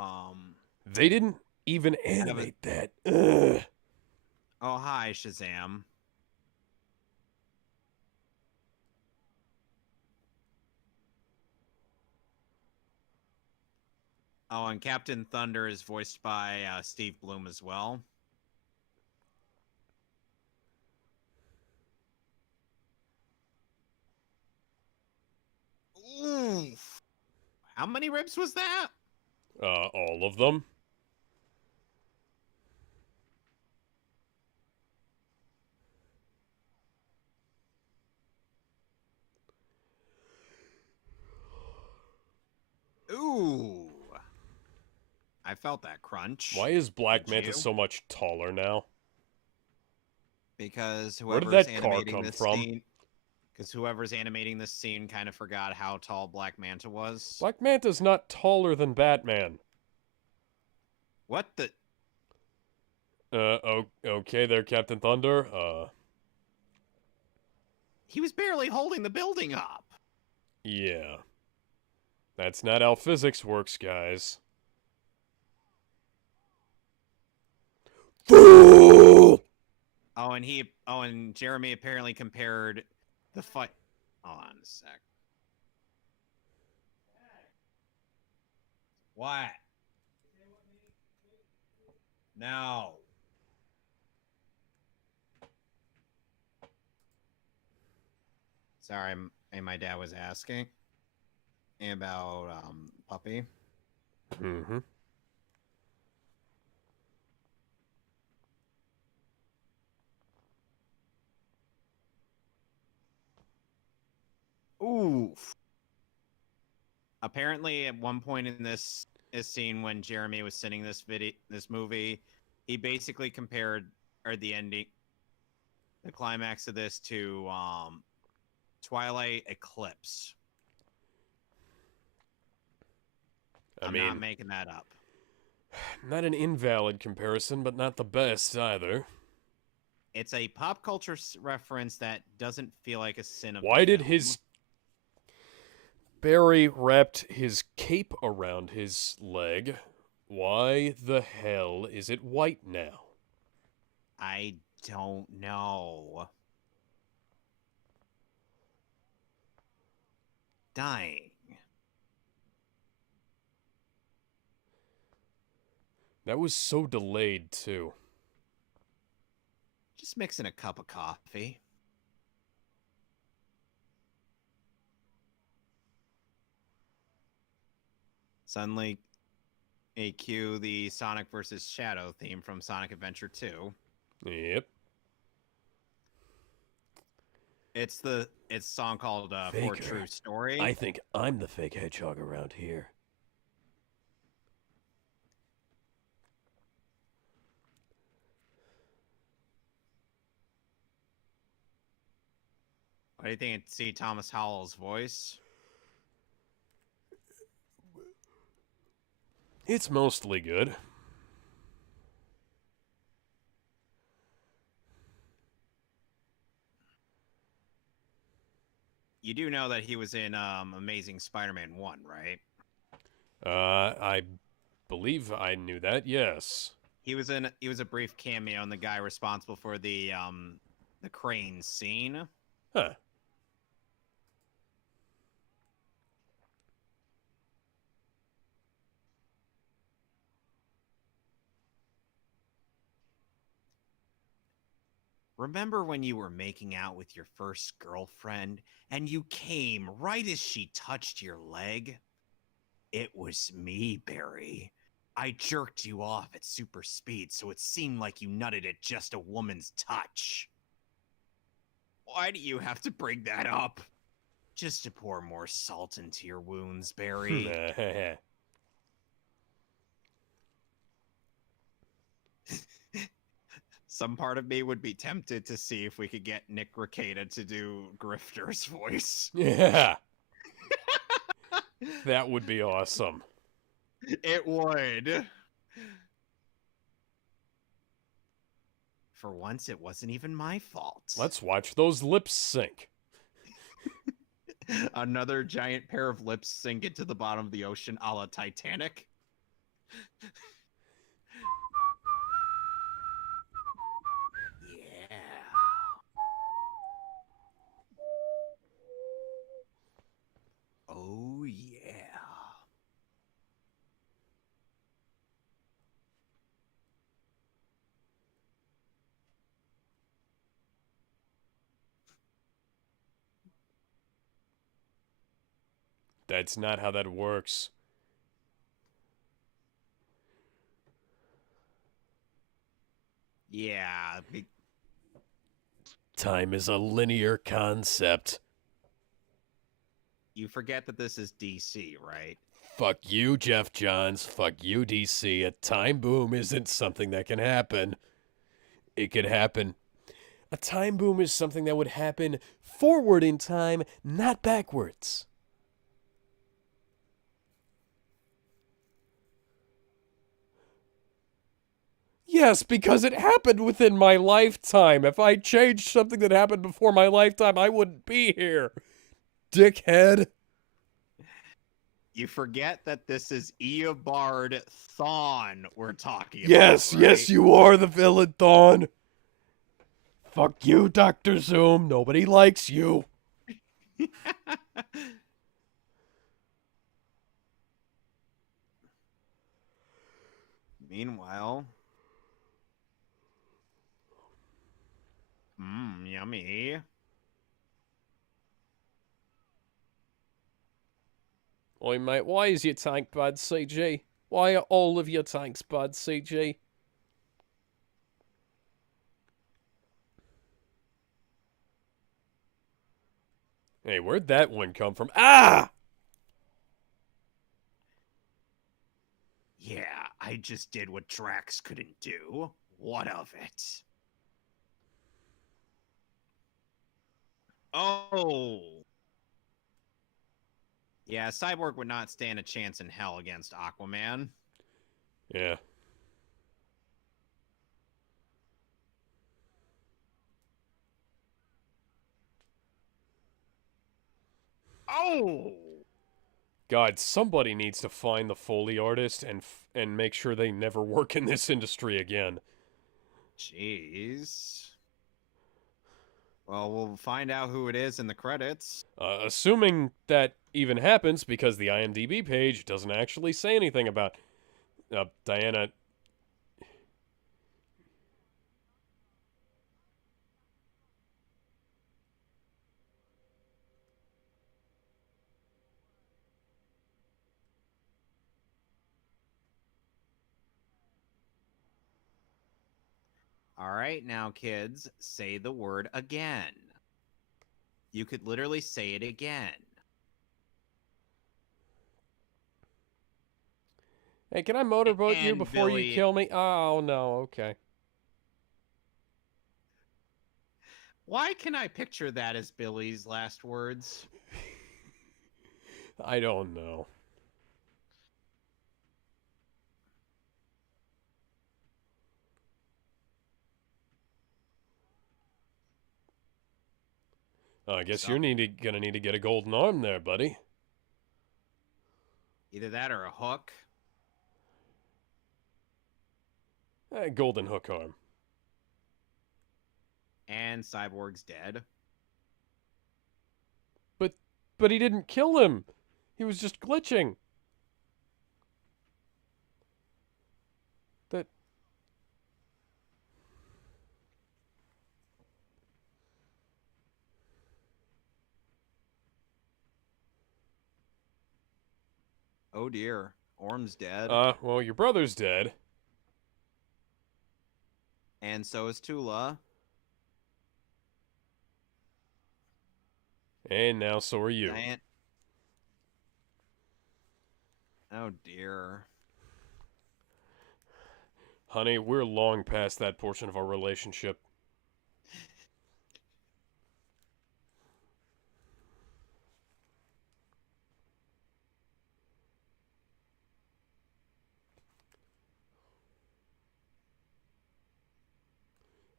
They didn't even animate that. Ugh. Oh, hi, Shazam. Oh, and Captain Thunder is voiced by Steve Bloom as well. Oof. How many ribs was that? All of them? Ooh. I felt that crunch. Why is Black Did Manta you? so much taller now? Because Where did whoever's that car animating come this from? scene, because whoever's animating this scene kind of forgot how tall Black Manta was. Black Manta's not taller than Batman. What the? Okay there, Captain Thunder. He was barely holding the building up. Yeah. That's not how physics works, guys. Fool! And Jeremy apparently compared the fight. Hold on a sec. What? No. Sorry, my dad was asking about Puppy. Mm-hmm. Oof. Apparently, at one point in this scene, when Jeremy was sending this movie, he basically compared the ending, the climax of this to Twilight Eclipse. I'm not making that up. Not an invalid comparison, but not the best either. It's a pop culture reference that doesn't feel like a sin of. Why did his Barry wrapped his cape around his leg? Why the hell is it white now? I don't know. Dying. That was so delayed, too. Just mixing a cup of coffee. Suddenly, cue the Sonic vs. Shadow theme from Sonic Adventure 2. Yep. It's a song called For True Story. I think I'm the fake hedgehog around here. What do you think of C. Thomas Howell's voice? It's mostly good. You do know that he was in Amazing Spider-Man 1, right? I believe I knew that, yes. He was a brief cameo, and the guy responsible for the crane scene. Huh. Remember when you were making out with your first girlfriend and you came right as she touched your leg? It was me, Barry. I jerked you off at super speed so it seemed like you nutted at just a woman's touch. Why do you have to bring that up? Just to pour more salt into your wounds, Barry. Some part of me would be tempted to see if we could get Nick Rekieta to do Grifter's voice. Yeah. That would be awesome. It would. For once, it wasn't even my fault. Let's watch those lips sink. Another giant pair of lips sink into the bottom of the ocean a la Titanic. Yeah. Oh, yeah. That's not how that works. Yeah. Time is a linear concept. You forget that this is DC, right? Fuck you, Jeff Johns. Fuck you, DC. A time boom isn't something that can happen. It could happen. A time boom is something that would happen forward in time, not backwards. Yes, because it happened within my lifetime. If I changed something that happened before my lifetime, I wouldn't be here. Dickhead. You forget that this is Eobard Thawne we're talking Yes, about, right? yes, you are the villain, Thawne. Fuck you, Dr. Zoom. Nobody likes you. Meanwhile, yummy. Oi, mate, why is your tank bad, CG? Why are all of your tanks bad, CG? Hey, where'd that one come from? Ah! Yeah, I just did what Drax couldn't do. What of it? Oh. Yeah, Cyborg would not stand a chance in hell against Aquaman. Yeah. Oh! God, somebody needs to find the Foley artist and make sure they never work in this industry again. Jeez. Well, we'll find out who it is in the credits. Assuming that even happens, because the IMDb page doesn't actually say anything about Diana. All right, now, kids, say the word again. You could literally say it again. Hey, can I motorboat you And before Billy, you kill me? Oh, no, okay. Why can I picture that as Billy's last words? I don't know. I guess So, you're gonna need to get a golden arm there, buddy. either that or a hook. Golden hook arm. And Cyborg's dead. But he didn't kill him. He was just glitching. That. Oh dear. Orm's dead. Well, your brother's dead. And so is Tula. And now so are you. Diane. Oh dear. Honey, we're long past that portion of our relationship.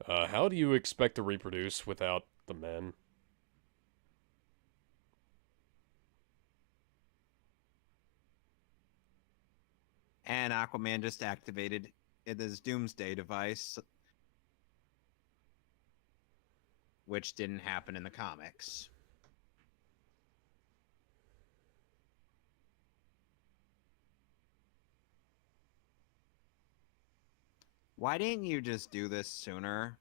How do you expect to reproduce without the men? And Aquaman just activated his Doomsday device, which didn't happen in the comics. Why didn't you just do this sooner?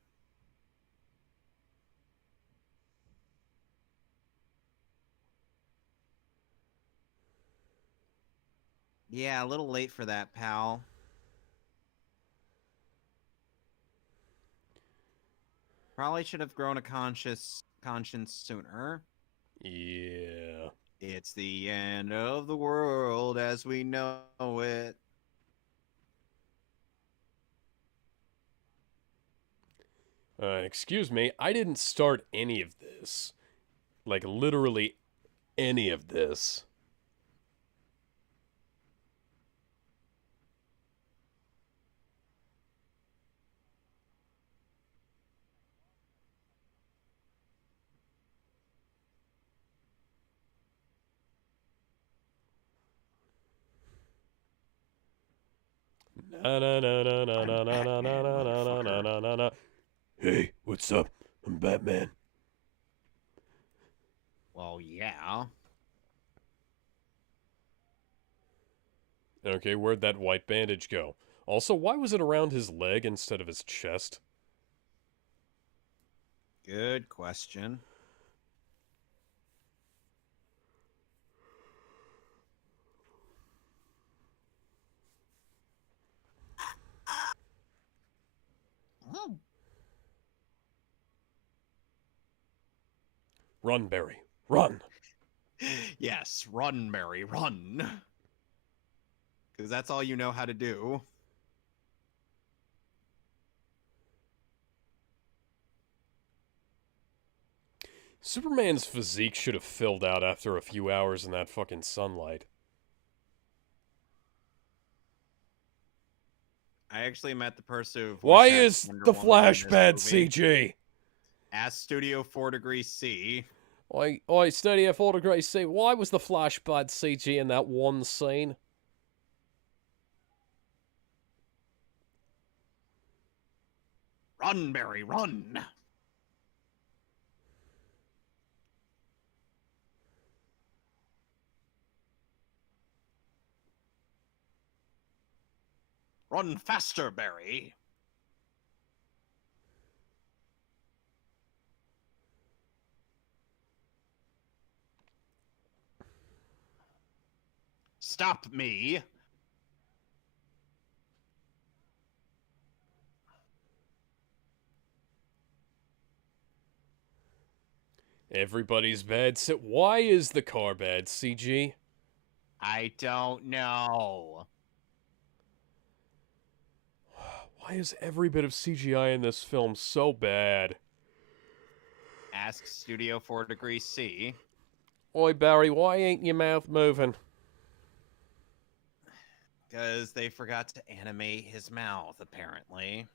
Yeah, a little late for that, pal. Probably should have grown a conscience sooner. Yeah. It's the end of the world as we know it. Excuse me, I didn't start any of this. Like, literally any of this. Na na na na na na na na na na na na na na. Hey, what's up? I'm Batman. Well, yeah. Okay, where'd that white bandage go? Also, why was it around his leg instead of his chest? Good question. Run, Barry. Run! Yes, run, Mary, run. Because that's all you know how to do. Superman's physique should have filled out after a few hours in that fucking sunlight. I actually met the person who Why voiced is Wonder the Woman Flash in this bad movie. CG? Ask Studio 4 Degree C. I study a 4 degree C. Why was the Flash bad CG in that one scene? Run, Mary, run. Run faster, Barry. Stop me. Everybody's bad. So why is the car bad CG? I don't know. Why is every bit of CGI in this film so bad? Ask Studio 4 Degrees C. Oi, Barry, why ain't your mouth moving? Because they forgot to animate his mouth, apparently.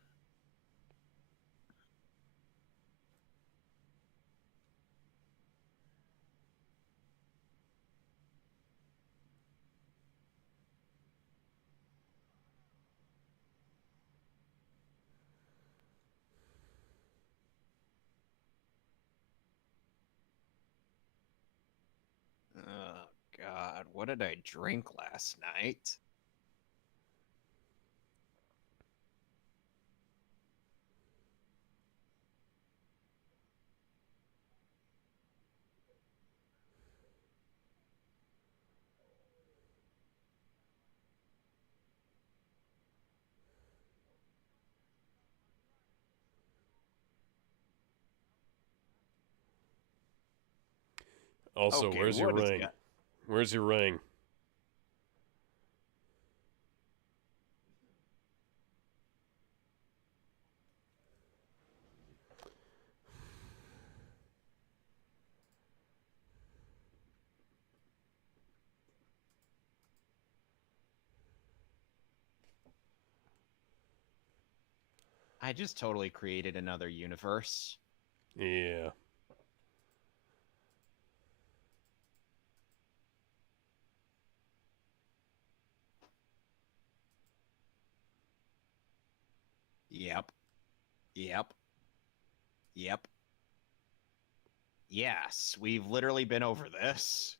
Oh, God. What did I drink last night? Also, Okay, where's your what is ring? that? Where's your ring? I just totally created another universe. Yeah. Yep. Yep. Yep. Yes, we've literally been over this.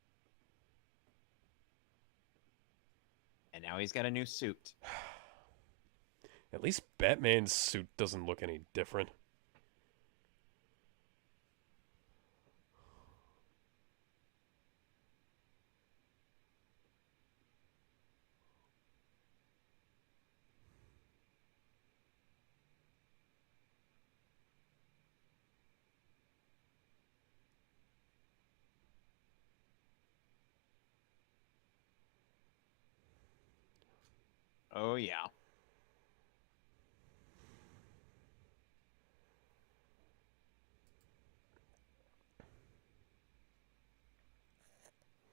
And now he's got a new suit. At least Batman's suit doesn't look any different. Oh, yeah.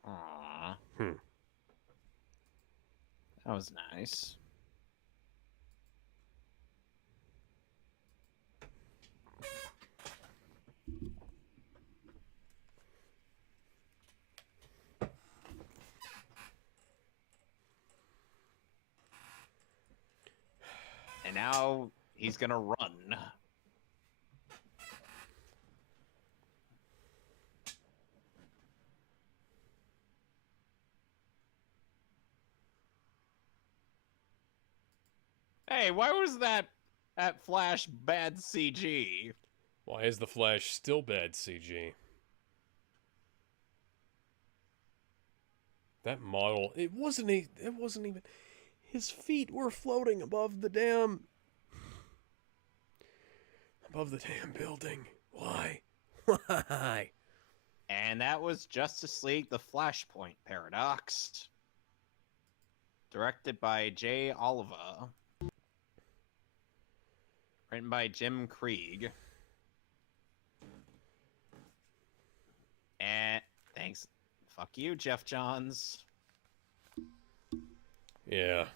Aww. Hmm. That was nice. And now he's gonna run. Hey, why was that Flash bad CG? Why is the Flash still bad CG? That model, it wasn't even his feet were floating above the damn building. Why? Why? And that was Justice League The Flashpoint Paradox. Directed by Jay Oliva. Written by Jim Krieg. And thanks. Fuck you, Jeff Johns. Yeah.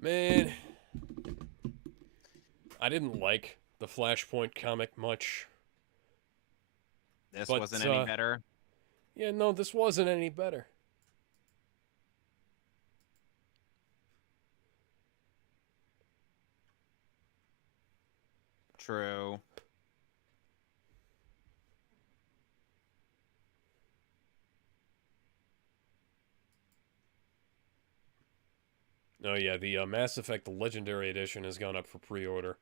Man, I didn't like the Flashpoint comic much. This But, wasn't any better. Yeah, no, this wasn't any better. True. Oh yeah, the Mass Effect Legendary Edition has gone up for pre-order.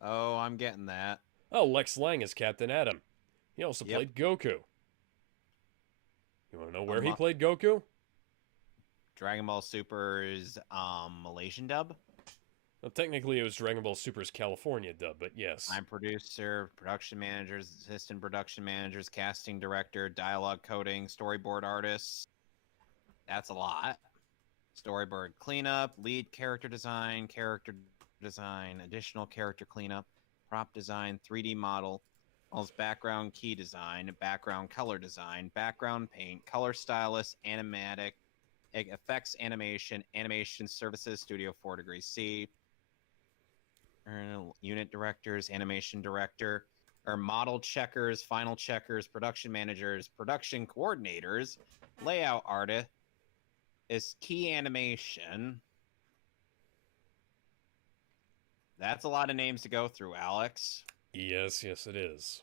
Oh, I'm getting that. Oh, Lex Lang is Captain Atom. He also Yep. played Goku. You want to know where he Mu- played Goku? Dragon Ball Super's Malaysian dub. Well, technically, it was Dragon Ball Super's California dub, but yes. I'm producer, production managers, assistant production managers, casting director, dialogue coding, storyboard artists. That's a lot. Storyboard cleanup, lead character design, additional character cleanup, prop design, 3D model, background key design, background color design, background paint, color stylist, animatic, effects animation services, Studio 4 Degrees C, unit directors, animation director, or model checkers, final checkers, production managers, production coordinators, layout artist, is key animation. That's a lot of names to go through, Alex. Yes, it is.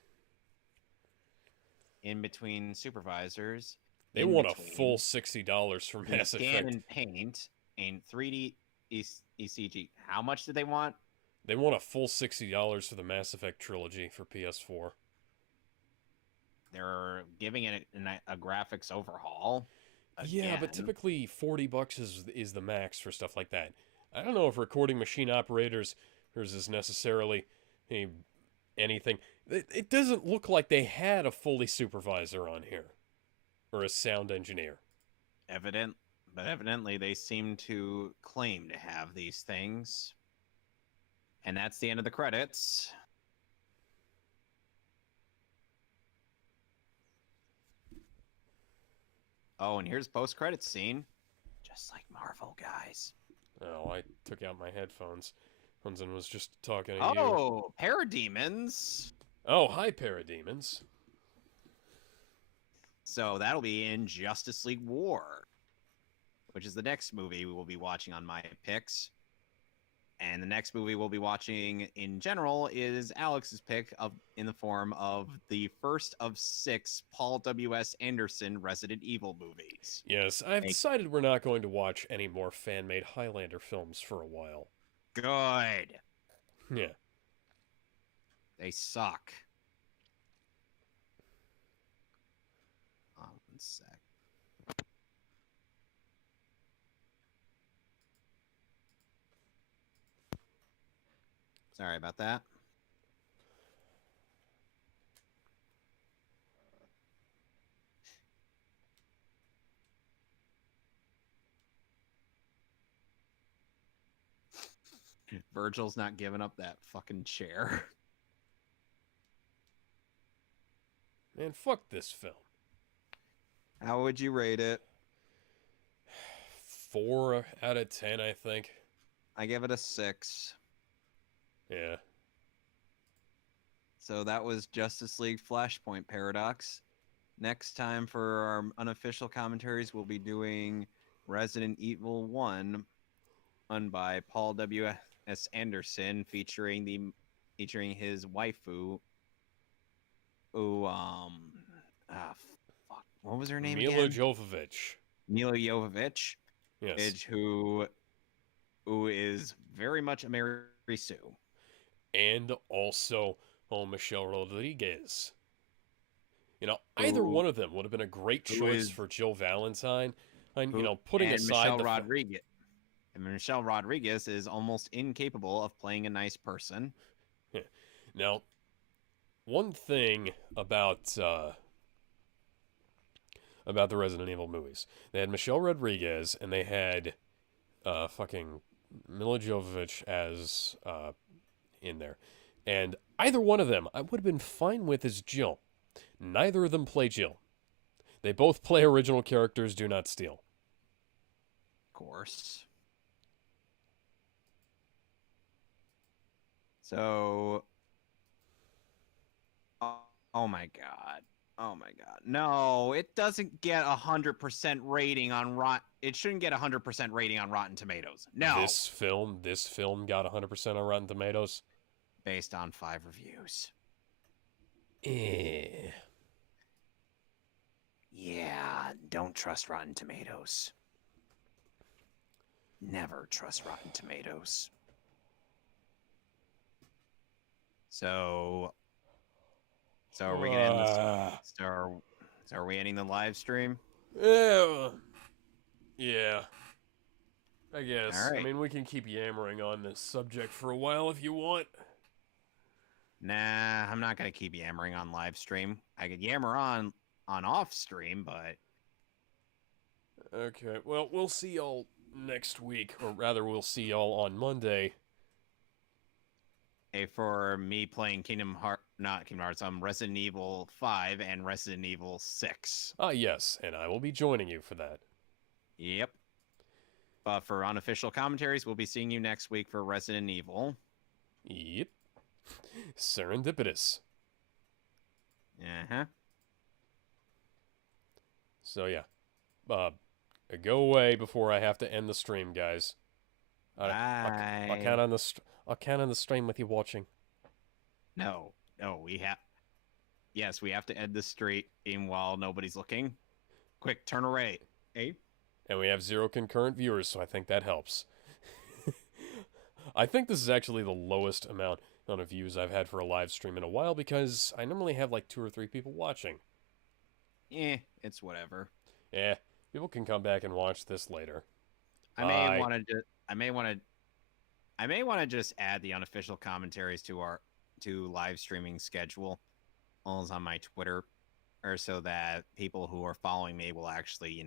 In between supervisors. They want a full $60 for Mass Effect. Scan and paint and 3D ECG. How much did they want? They want a full $60 for the Mass Effect trilogy for PS4. They're giving it a graphics overhaul. Yeah, but typically $40 is the max for stuff like that. I don't know if recording machine operators is necessarily anything. It doesn't look like they had a Foley supervisor on here. Or a sound engineer. Evidently they seem to claim to have these things. And that's the end of the credits. Oh, and here's post-credits scene. Just like Marvel, guys. Oh, I took out my headphones. Hunzen was just talking to you. Oh, Parademons. Oh, hi, Parademons. So that'll be in Justice League War, which is the next movie we will be watching on my picks. And the next movie we'll be watching in general is Alex's pick in the form of the first of 6 Paul W.S. Anderson Resident Evil movies. Yes, I've decided we're not going to watch any more fan-made Highlander films for a while. Good. Yeah. They suck. One sec. Sorry about that. Virgil's not giving up that fucking chair. Man, fuck this film. How would you rate it? 4 out of 10, I think. I give it a 6. Yeah. So that was Justice League Flashpoint Paradox. Next time for our unofficial commentaries, we'll be doing Resident Evil 1 by Paul W.S. Anderson, featuring his waifu, what was her name Mila again? Jovovich. Mila Jovovich. Yes. Who is very much a Mary Sue. And also Michelle Rodriguez. You know, either one of them would have been a great choice for Jill Valentine. And, putting aside Michelle Rodriguez. And Michelle Rodriguez is almost incapable of playing a nice person. Yeah. Now, one thing about the Resident Evil movies, they had Michelle Rodriguez and they had fucking Mila Jovovich as in there. And either one of them I would have been fine with as Jill. Neither of them play Jill. They both play original characters, do not steal. Of course. So, oh my god. Oh my god. No, it doesn't get 100% rating on it shouldn't get 100% rating on Rotten Tomatoes. No. This film got 100% on Rotten Tomatoes based on 5 reviews. Yeah, don't trust Rotten Tomatoes. Never trust Rotten Tomatoes. So are we gonna end this? So are we ending the live stream? Yeah. I guess. All I right. mean, we can keep yammering on this subject for a while if you want. Nah, I'm not gonna keep yammering on live stream. I could yammer on off stream, but Okay, well, we'll see y'all next week, or rather, we'll see y'all on Monday. hey, for me playing not Kingdom Hearts, Resident Evil 5 and Resident Evil 6. Ah, yes, and I will be joining you for that. Yep. But for unofficial commentaries, we'll be seeing you next week for Resident Evil. Yep. Serendipitous. Uh-huh. So, yeah. Go away before I have to end the stream, guys. I'll count Bye. on I'll count on the stream with you watching. No, we have. Yes, we have to end the stream while nobody's looking. Quick, turn away. Hey. And we have 0 concurrent viewers, so I think that helps. I think this is actually the lowest amount of views I've had for a live stream in a while because I normally have like 2 or 3 people watching. It's whatever. Yeah, people can come back and watch this later. I may want to just add the unofficial commentaries to our live streaming schedule on my Twitter, or so that people who are following me will actually,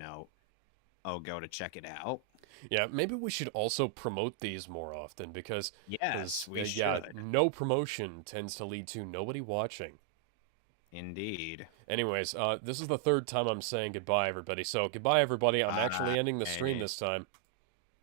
go to check it out. Yeah, maybe we should also promote these more often because Yes, we should. Yeah, no promotion tends to lead to nobody watching. Indeed. Anyways, this is the 3rd time I'm saying goodbye, everybody. So goodbye, everybody. I'm actually ending the stream this time.